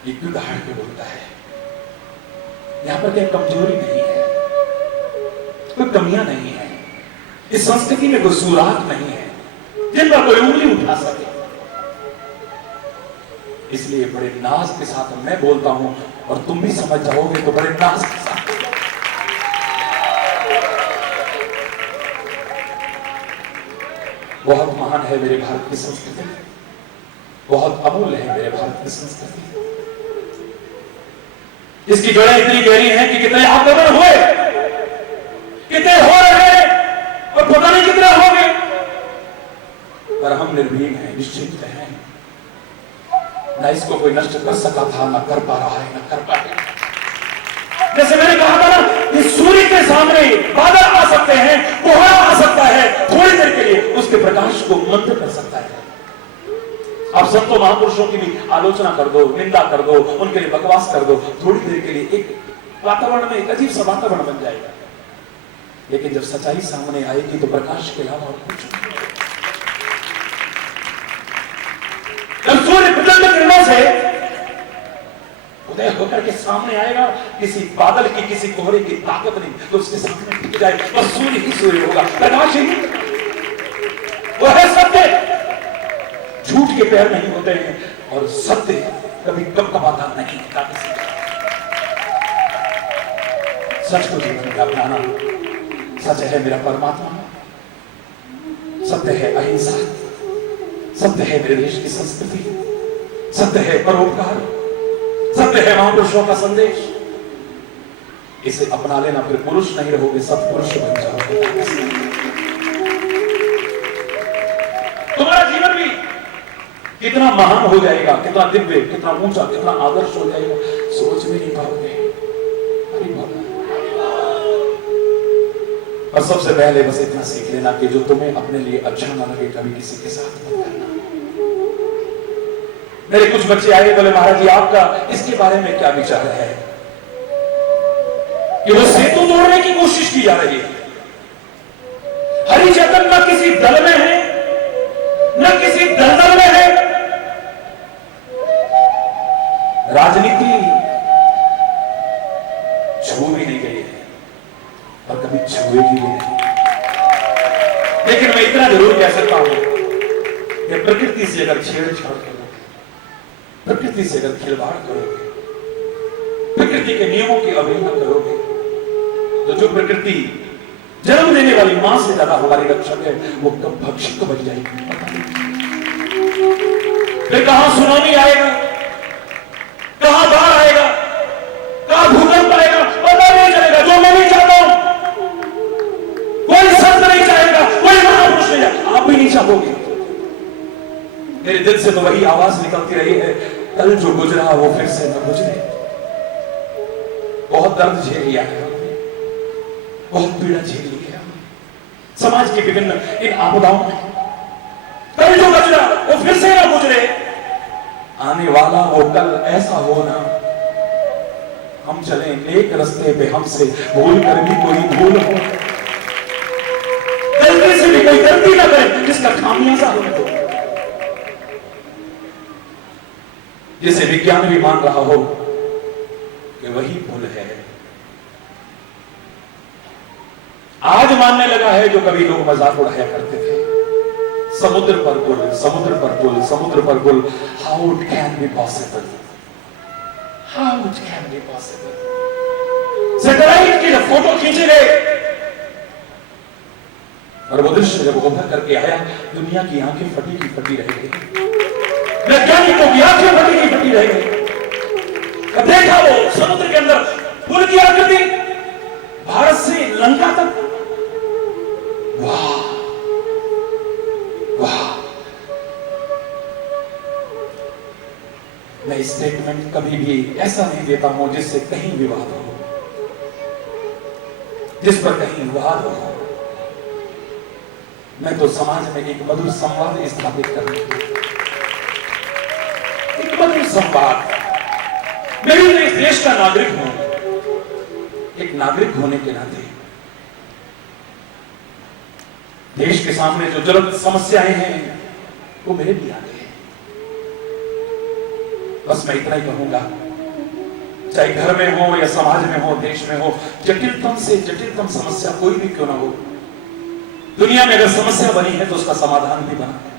ये क्यों दहाड़ के बोलता है? यहां पर कोई कमजोरी नहीं है, कोई कमियां नहीं है, इस संस्कृति में कोई सुराग नहीं है जिन पर कोई उंगली उठा सके। इसलिए बड़े नाज के साथ मैं बोलता हूं और तुम भी समझ जाओगे तो बड़े नाज के साथ। बहुत महान है मेरे भारत की संस्कृति, बहुत अमूल्य है मेरे भारत की संस्कृति। इसकी जड़ें इतनी गहरी हैं कि कितने आक्रमण हुए, कितने हो रहे हैं और पता नहीं कितने होंगे, पर हम निर्भीक हैं, निश्चिंत हैं। ना इसको कोई नष्ट कर सका था, ना कर पा रहा है, ना कर पाएगा। जैसे मैंने कहा था ना कि सूर्य के सामने बादल आ सकते हैं, कोहरा आ सकता है, थोड़ी देर के लिए उसके प्रकाश को मंद कर सकता है। आप संतों महापुरुषों की भी आलोचना कर दो, निंदा कर दो, उनके लिए बकवास कर दो, थोड़ी देर के लिए एक वातावरण में एक अजीब सा वातावरण बन जाएगा। लेकिन जब सच्चाई सामने आएगी तो प्रकाश के अलावा और कुछ नहीं। जब सूर्य प्रचंड किरणों से उदय होकर के सामने आएगा, किसी बादल की, किसी कोहरे की ताकत नहीं तो उसके सामने टिक जाए, बस सूर्य ही सूर्य होगा, प्रकाश ही वो है सत्य। झूठ के पैर नहीं होते हैं और सत्य कभी कपकपाता नहीं होता। सच को जीवन में अपनाना, सच है मेरा परमात्मा, सत्य है अहिंसा, सत्य है मेरे देश की संस्कृति, सत्य है परोपकार, सत्य है महापुरुषों का संदेश। इसे अपना लेना, फिर पुरुष नहीं रहोगे, सत्पुरुष बन जाओगे। तुम्हारा जीवन भी कितना महान हो जाएगा, कितना दिव्य, कितना ऊंचा, कितना आदर्श हो जाएगा, सोच भी नहीं पाओगे। और सबसे पहले बस इतना सीख लेना कि जो तुम्हें अपने लिए अच्छा ना लगे कभी किसी के साथ मत करना। मेरे कुछ बच्चे आए, बोले महाराज जी आपका इसके बारे में क्या विचार है कि वो सेतु तोड़ने की कोशिश की जा रही है। हरिचेतन न किसी दल में है, न किसी दलदल में है। राजनीति छू भी नहीं गई है और कभी छुएगी भी नहीं। लेकिन मैं इतना जरूर कह सकता हूं कि प्रकृति से अगर छेड़छाड़ करोगे, प्रकृति से अगर खिलवाड़ करोगे, प्रकृति के नियमों की अवहेलना करोगे, तो जो प्रकृति जन्म देने वाली मां से ज्यादा हमारी रक्षक है, वो कब भक्षित बन जाएगी पता नहीं। फिर कहां सुनामी आएगा, कहां बाढ़ आएगा, कहां भूकंप आएगा, पता नहीं चलेगा। जो मैं नहीं चाहता हूं, कोई संत नहीं चाहेगा, कोई महापुरुष नहीं चाहेगा, आप भी नहीं चाहोगे। मेरे दिल से तो वही आवाज निकलती रही है, कल जो गुजरा वो फिर से न गुजरे। बहुत दर्द झेल लिया है, बहुत पीड़ा झेल ली है समाज की विभिन्न इन आपदाओं में। कल जो गुजरा वो फिर से न गुजरे, आने वाला वो कल ऐसा हो ना हम चले नेक रास्ते पे, हमसे भूल कर भी कोई भूल हो, गलती से भी कोई गलती ना करे जिसका खामियाजा हो तो, जिसे विज्ञान भी मान रहा हो कि वही भूल है, आज मानने लगा है जो कभी लोग मजाक उड़ाया करते थे। समुद्र पर पुल, समुद्र पर पुल, समुद्र पर पुल, how it can be possible, how it can be possible. Satellite की जब फोटो खींचे गए और वो दृश्य जब उभर करके आया, दुनिया की आंखें फटी की फटी रह गई, वैज्ञानिकों की आंखें फटी की फटी रह गई। देखा वो समुद्र के अंदर पुल की आकृति, भारत से लंका तक, वाह वाह। मैं स्टेटमेंट कभी भी ऐसा नहीं देता हूं जिससे कहीं विवाद हो, जिस पर कहीं विवाद हो। मैं तो समाज में एक मधुर संवाद स्थापित करने के लिए, एक मधुर संवाद। मैं भी इस देश का नागरिक हूं, एक नागरिक होने के नाते देश के सामने जो ज्वलंत समस्याएं हैं वो मेरे भी आगे हैं। बस मैं इतना ही कहूंगा, चाहे घर में हो या समाज में हो, देश में हो, जटिलतम से जटिलतम समस्या कोई भी क्यों ना हो, दुनिया में अगर समस्या बनी है तो उसका समाधान भी बना है,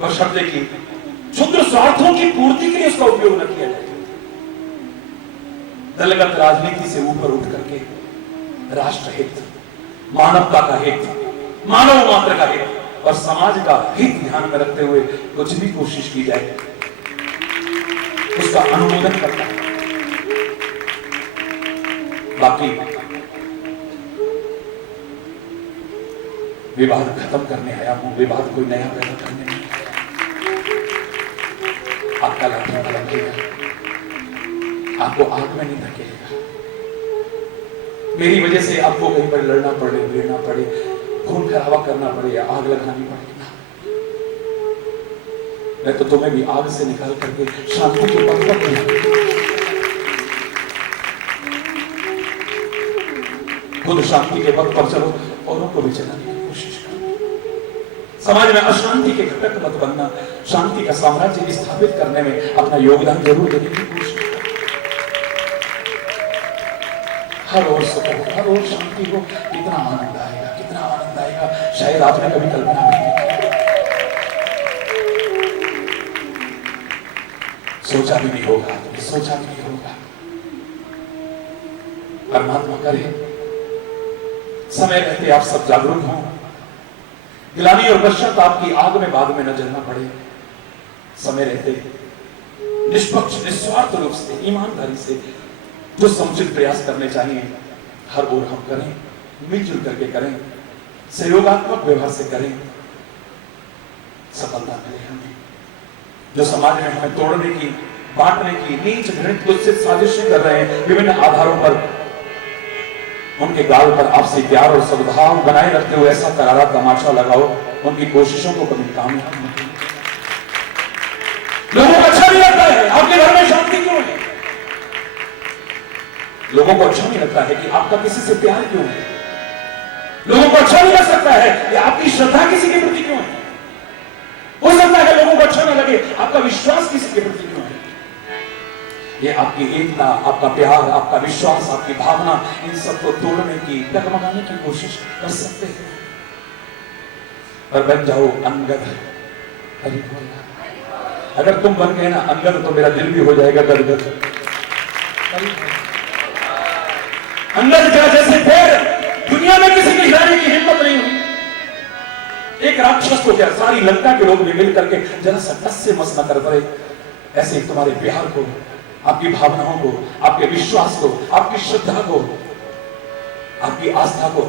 बशर्ते कि क्षुद्र स्वार्थों की पूर्ति के लिए उसका उपयोग न किया जाए। दलगत राजनीति से ऊपर उठ करके राष्ट्र हित, मानवता का हित, मानव मात्र का हित और समाज का हित ध्यान में रखते हुए कुछ भी कोशिश की जाए, उसका अनुमोदन करता है। बाकी विवाद खत्म करने आया हूं, विवाद कोई नया पैदा करने नहीं। आपका लाठी लगेगा, आपको आग में नहीं धकेलेगा। मेरी वजह से आपको कहीं पर लड़ना पड़े, भिड़ना पड़े, खून खराबा करना पड़े या आग लगानी पड़े ना, मैं तो तुम्हें भी आग से निकाल करके शांति के पथ पर ले, खुद शांति के पथ पर चलो, औरों को भी चलाने की कोशिश करो। समाज में अशांति के घटक मत बनना, शांति का साम्राज्य स्थापित करने में अपना योगदान जरूर देने की कोशिश करो। हर ओर सुख हो, हर ओर शांति हो, कितना आनंद आएगा, कितना आनंद आएगा, शायद आपने कभी कल्पना भी नहीं की, सोचा भी नहीं होगा, सोचा भी नहीं होगा। परमात्मा करे समय रहते आप सब जागरूक हों, गिलानी और पश्चाताप की आग में बाद में न जलना पड़े। समय रहते निष्पक्ष निस्वार्थ रूप से, ईमानदारी से जो समुचित प्रयास करने चाहिए हर ओर हम करें, मिलजुल करके करें, सहयोगात्मक व्यवहार से करें, सफलता मिले हमें। जो समाज में हमें तोड़ने की, बांटने की नीच घृणित कुत्सित साजिशें कर रहे हैं विभिन्न आधारों पर, उनके गाल पर आपसे प्यार और सद्भाव बनाए रखते हुए ऐसा करारा तमाचा लगाओ, उनकी कोशिशों को कभी कामयाब नहीं। लोगों को अच्छा नहीं लगता है आपके घर में शांति क्यों है, लोगों को अच्छा नहीं लगता है कि आपका किसी से प्यार क्यों है, लोगों को अच्छा नहीं लग सकता है कि आपकी श्रद्धा किसी के प्रति क्यों है, हो सकता है लोगों को अच्छा ना लगे आपका विश्वास किसी के प्रति क्यों है। ये आपकी एकता, आपका प्यार, आपका विश्वास, आपकी भावना, इन सबको तोड़ने की, डगमगाने की कोशिश कर सकते हैं। पर बन जाओ अंगद। अगर तुम बन गए ना अंगद तो मेरा दिल भी हो जाएगा गदगद। अंगद का जैसे फिर दुनिया में किसी की हिलाने की हिम्मत नहीं हुई। एक राक्षस को क्या सारी लंका के लोग भी मिल करके जरा सा टस से मस न कर पड़े। ऐसे तुम्हारे प्यार को, आपकी भावनाओं को, आपके विश्वास को, आपकी श्रद्धा को, आपकी आस्था को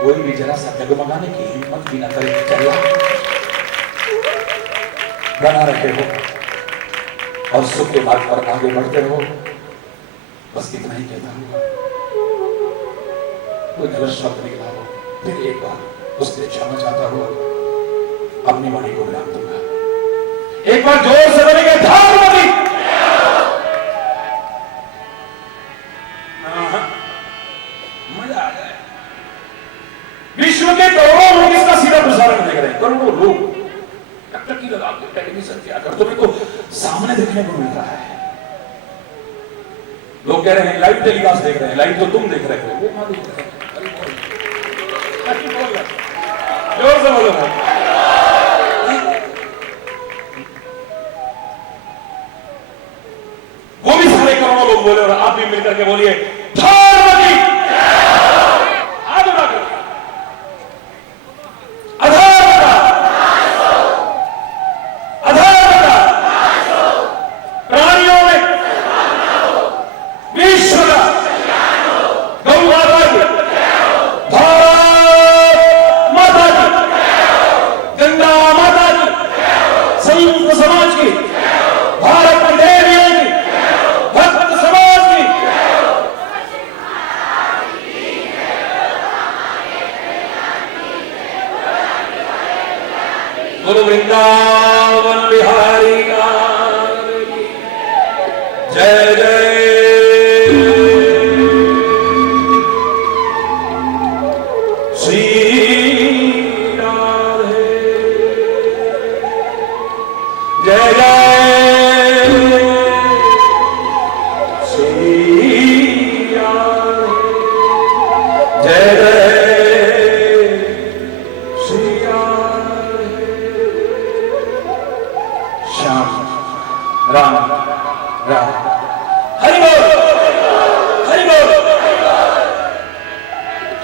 कोई भी जरा सा डगमगाने की हिम्मत भी न करे। चला बना रहे हो और सुख के मार्ग पर आगे बढ़ते रहो। बस इतना ही कहता हूं। कोई गलत शब्द निकला हो फिर एक बार उससे क्षमा चाहता हूं। अपनी वाणी को विराम दूंगा। एक बार जोर से बोलेंगे धर्मवती। मजा आ जाए। विश्व के करोड़ों लोग इसका सीधा प्रसारण देख रहे हैं। करोड़ों लोग टकटकी लगा के टेलीविजन के आकर तुम्हें तो सामने देखने को मिलता है। लोग कह रहे हैं लाइव टेलीकास्ट देख रहे हैं। लाइव तो तुम देख रहे हो, वो मां देख रहे हैं। जोर से बोलो। वो भी सारे करोड़ों लोग बोले और आप भी मिलकर के बोलिए धर्मवती। प्राणियों में विश्व का गौ माता की, भारत माता की, गंगा माता की, संत समाज की, भारत की देवियों की, भक्त समाज की। गुरु वृंदावन बिहारी का जय जय। श्री राधे जय जय। श्री राधे जय जय। श्री राधे श्याम राम राम। हरि बोल हरि बोल।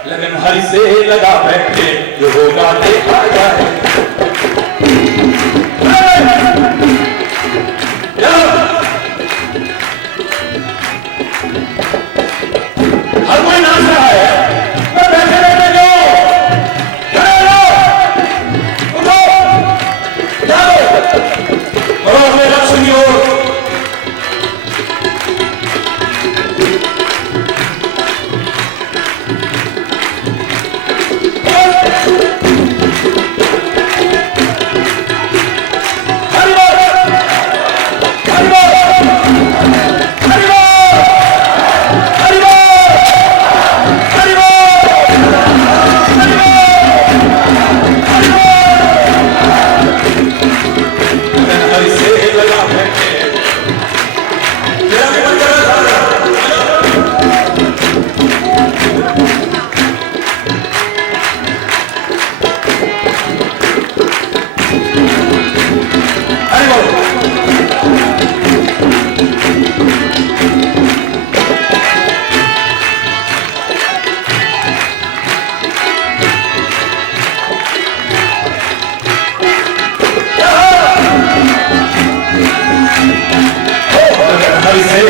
लगन हरि से लगा बैठे जो होगा देखा जाए। हर कोई नाच रहा है। बैठे बैठे जाओ, खड़े रहो, उठो, जाओ, बढ़ो अपने लक्ष्य की ओर।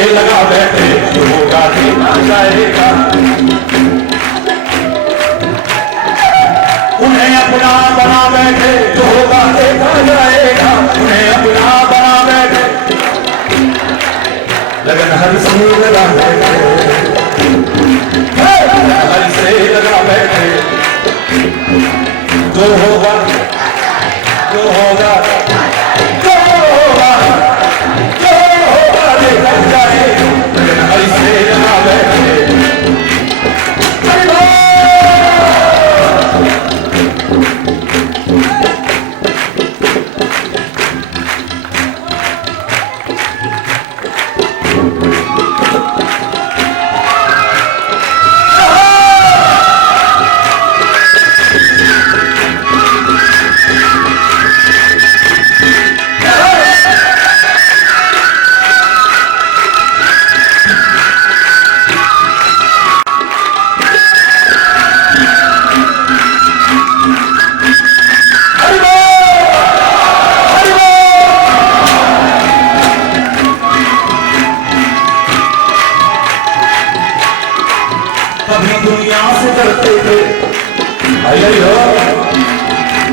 लगा बैठे जो होगा देखा जाएगा। उन्हें अपना बना बैठे जो होगा देखा जाएगा। उन्हें अपना बना बैठे लगन हर से लगा बैठे। हर से लगा बैठे जो होगा जो होगा जो होगा जो होगा देखा जाएगा। लगन हर से लगा बैठे।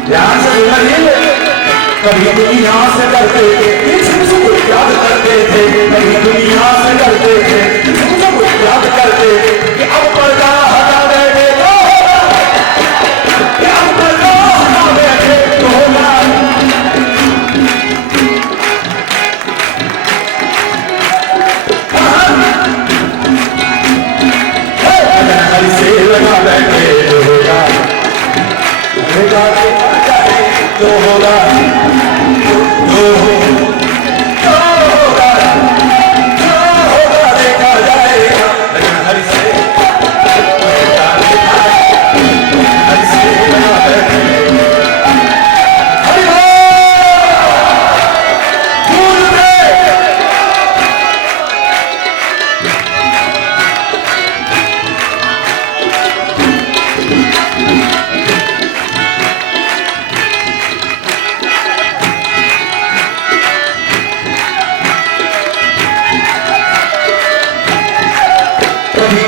ध्यान से बोलिए। कभी दुनिया से डरते थे, सबको याद करते थे, कभी दुनिया से डरते थे, सबको याद करते कि अब पर्दा हटा बैठे तो कि अब पर्दा हटा बैठे तो हर से लगा बैठे तो होगा, तो होगा, तो होगा, देखा जाएगा। हरि से लगा बैठे, हरि बोल दे।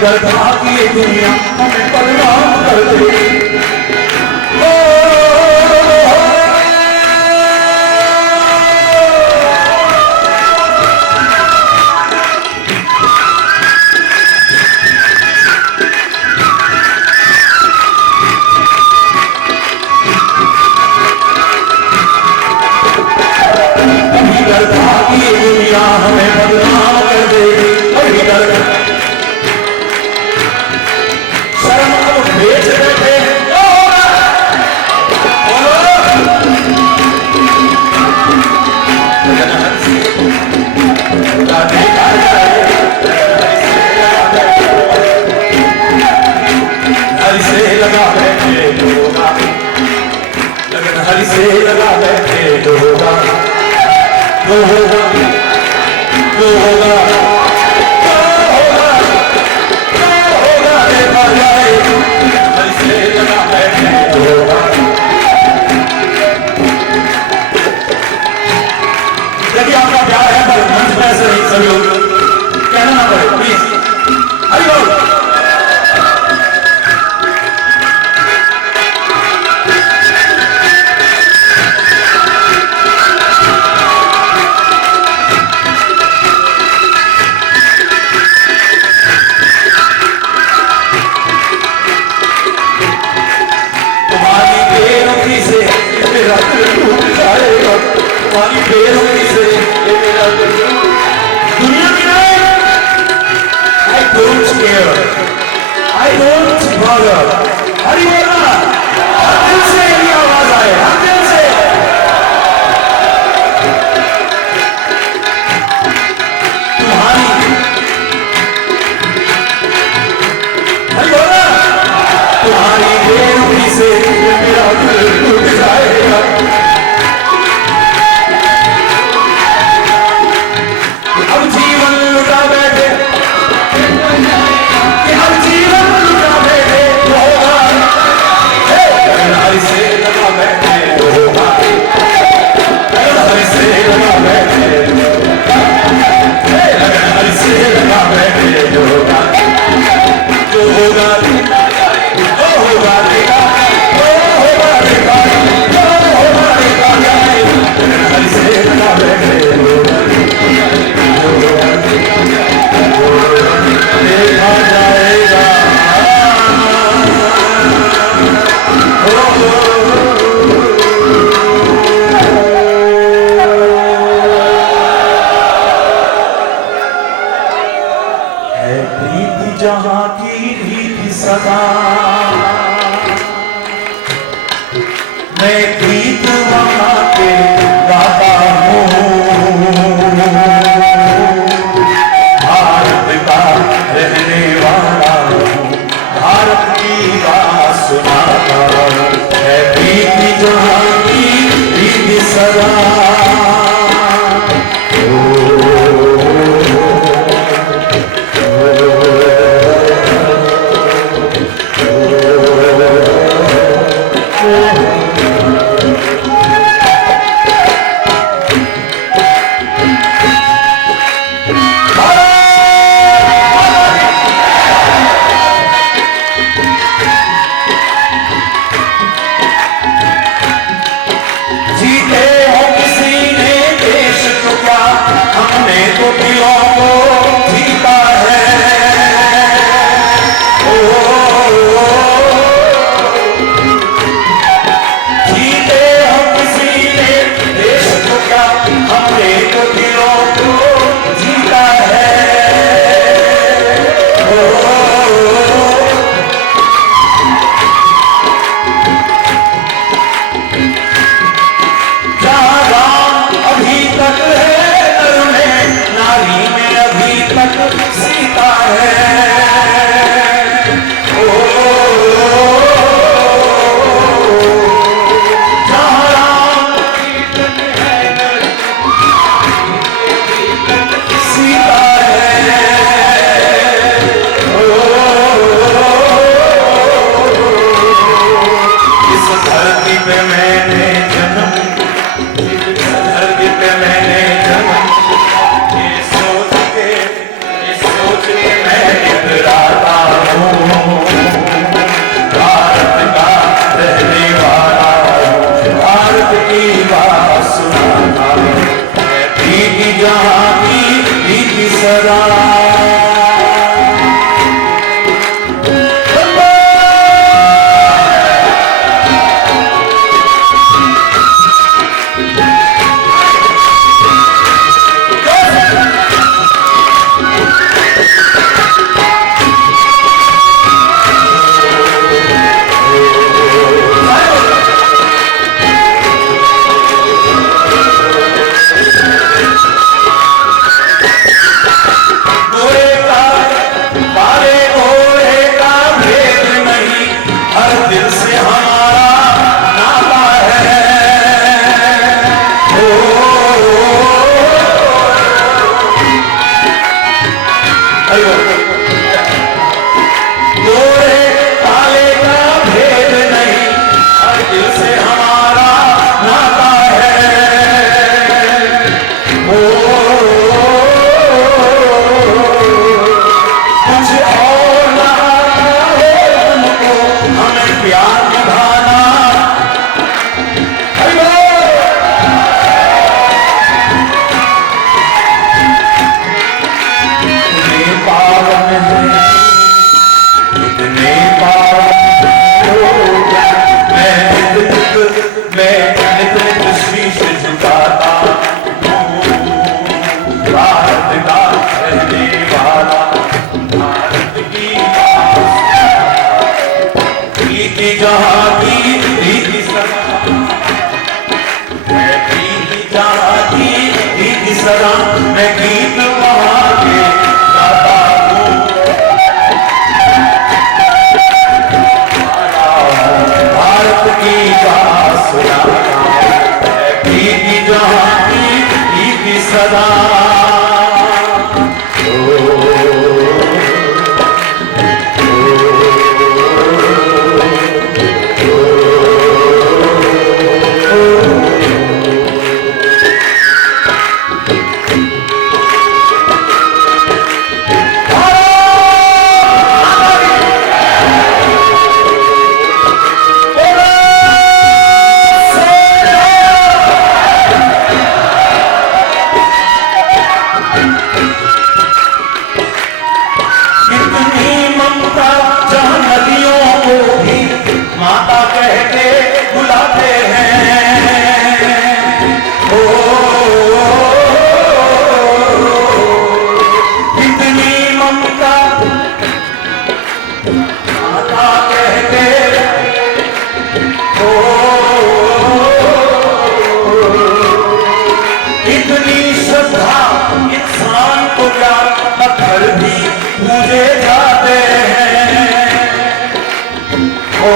करता कि ये दुनिया हमें बदनाम कर दे। करता कि ये दुनिया हमें बदनाम कर देगी। बेच बैठे हरि से लगा बैठे तो होगा, लगन हरि से लगा बैठे तो होगा, तो होगा, तो होगा, देखा जाए। हरि से लगा बैठे तो होगा। यदि आपका प्यार है पर मंच में ऐसे नहीं सभी लोग कहना ना पड़े प्लीज। हरि बोल। तुम्हारी बेरुखी से मेरा दुनिया की नहीं। I don't care, I don't bother। Hari बोलना, हर दिल से ये आवाज आए, हर दिल से। तुम्हारी हरि बोलना, तुम्हारी बेरुखी से मेरा दिल टूट जाएगा। जहां की भी सदा मैं गीत वहां के गाता हूँ। भारत का रहने वाला हूँ, भारत की बात सुनाता हूँ। है गीत जहां की भी सदा गोरे काले का भेद नहीं, हर दिल से हमारा नाता है। ओ कुछ और ना हो हमको, हमें प्यार निभाना। इतने पावन हो गया, मैं नित नित शीश झुकाता हूँ। भारत का रहने वाला, भारत की प्रीति जहाँ की प्रीति सदा, मैं प्रीति जहाँ की प्रीति सदा, मैं गीत वहाँ के गाता हूँ। भारत की बात सुनाता, मैं प्रीति जहाँ की प्रीति सदा। माता कह के बुलाते हैं। ओ कितनी ममता माता कह के, ओ इतनी श्रद्धा इंसान को क्या पत्थर भी पूजे जाते हैं। ओ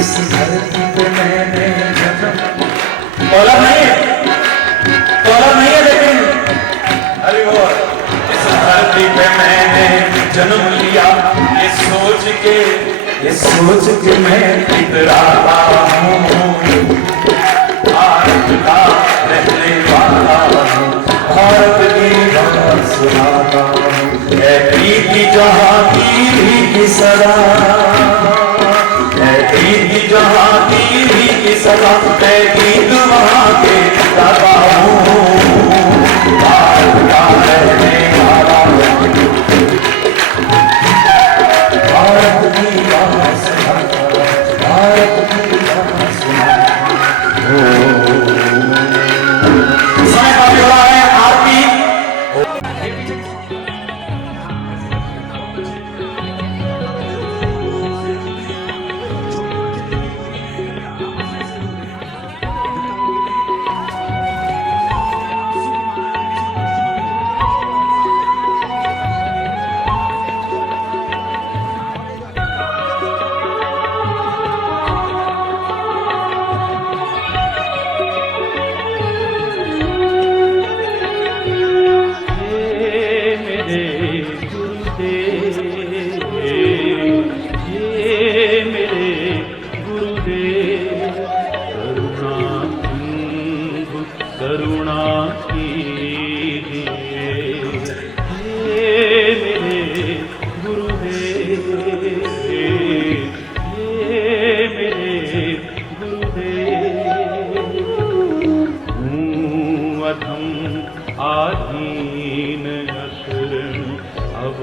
इस धरती पे मैंने जन्म, तौला नहीं है लेकिन अरे वो इस धरती पे मैंने जन्म लिया, ये सोच के मैं इतराता हूँ। भारत का रहने वाला हूँ, भारत की बात सुनाता हूँ। है प्रीति जहाँ की प्रीति सदा, है प्रीति जहाँ की प्रीति सदा, मैं गीत वहाँ के गाता हूँ। भारत का रहने वाला हूँ, भारत की बात सुनाता, भारत की बात सुनाता। समय काफी हो रहा है, आरती करुणा कीजिए, हे मेरे गुरुदेव, हे मेरे गुरुदेव। हूँ अधम आधीन शरण, अब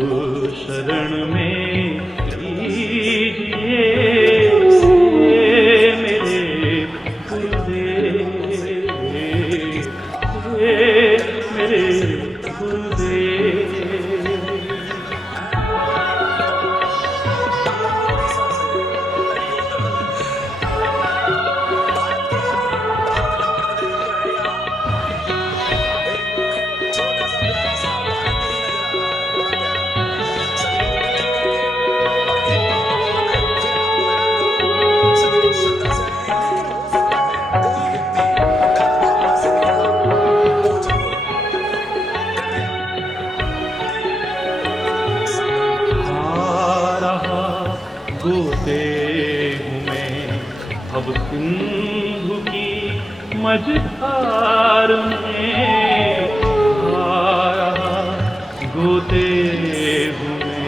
शरण में लीजिए, मेरे गुरुदेव, मेरे गुरुदेव। मझधार में गोते हुए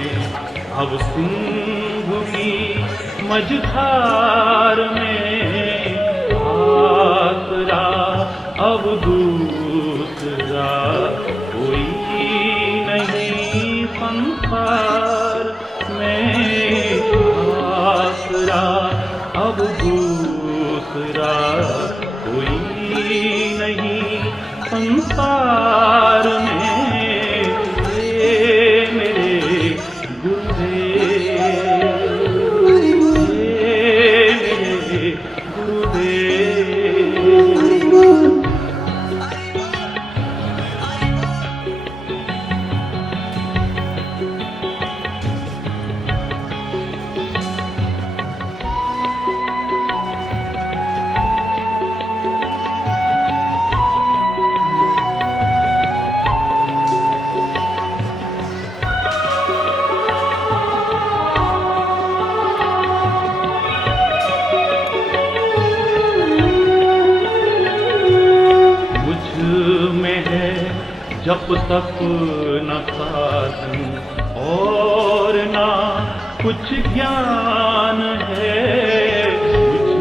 अब सिंधु की मझधार में आसरा अब दूसरा कोई नहीं संसार में, आसरा अब दूसरा कोई नहीं संसार में। मेरे गुरुदेव, मेरे गुरुदेव। जब तक न साधन और ना कुछ ज्ञान है, मुझ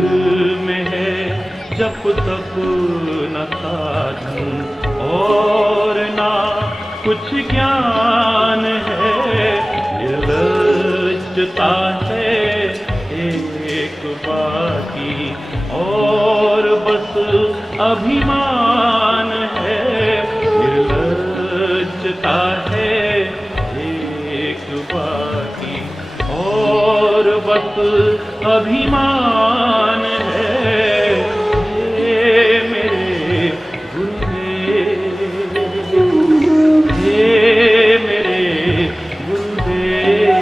में है जब तक न साधन और ना कुछ ज्ञान है। निर्लज्जता है एक बाकी और बस अभिमान है। निर्लज्जता है एक बाकी और बस अभिमान है। हे मेरे गुरुदेव, हे मेरे गुरुदेव।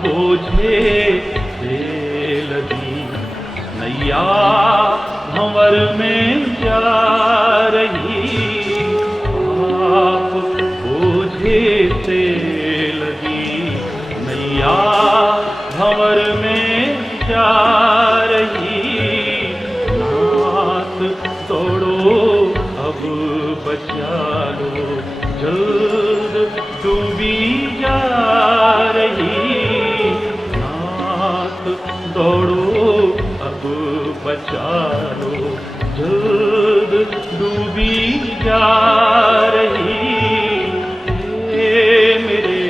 बोझे से लदी नैया भंवर में जा रही, आप बोझे से लदी नैया भंवर में जा रही। नाथ दौड़ो अब बचा लो जल्द डूबी जा रही। दौड़ो अब बचा लो जल्द डूबी जा रही। हे मेरे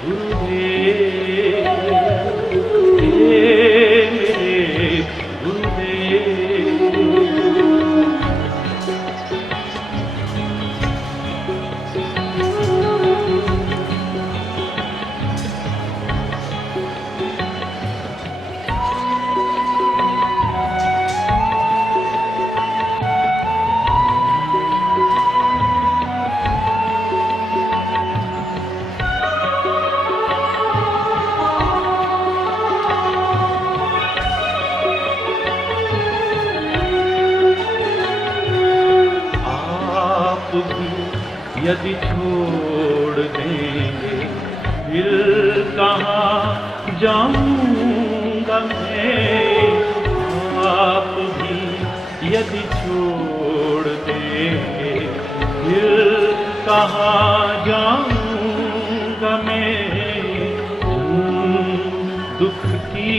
गुरुदेव, हे मेरे गुरुदेव। यदि छोड़ देंगे फिर कहाँ जाऊंगा मैं। आप भी यदि छोड़ देंगे फिर कहाँ जाऊंगा मैं। दुख की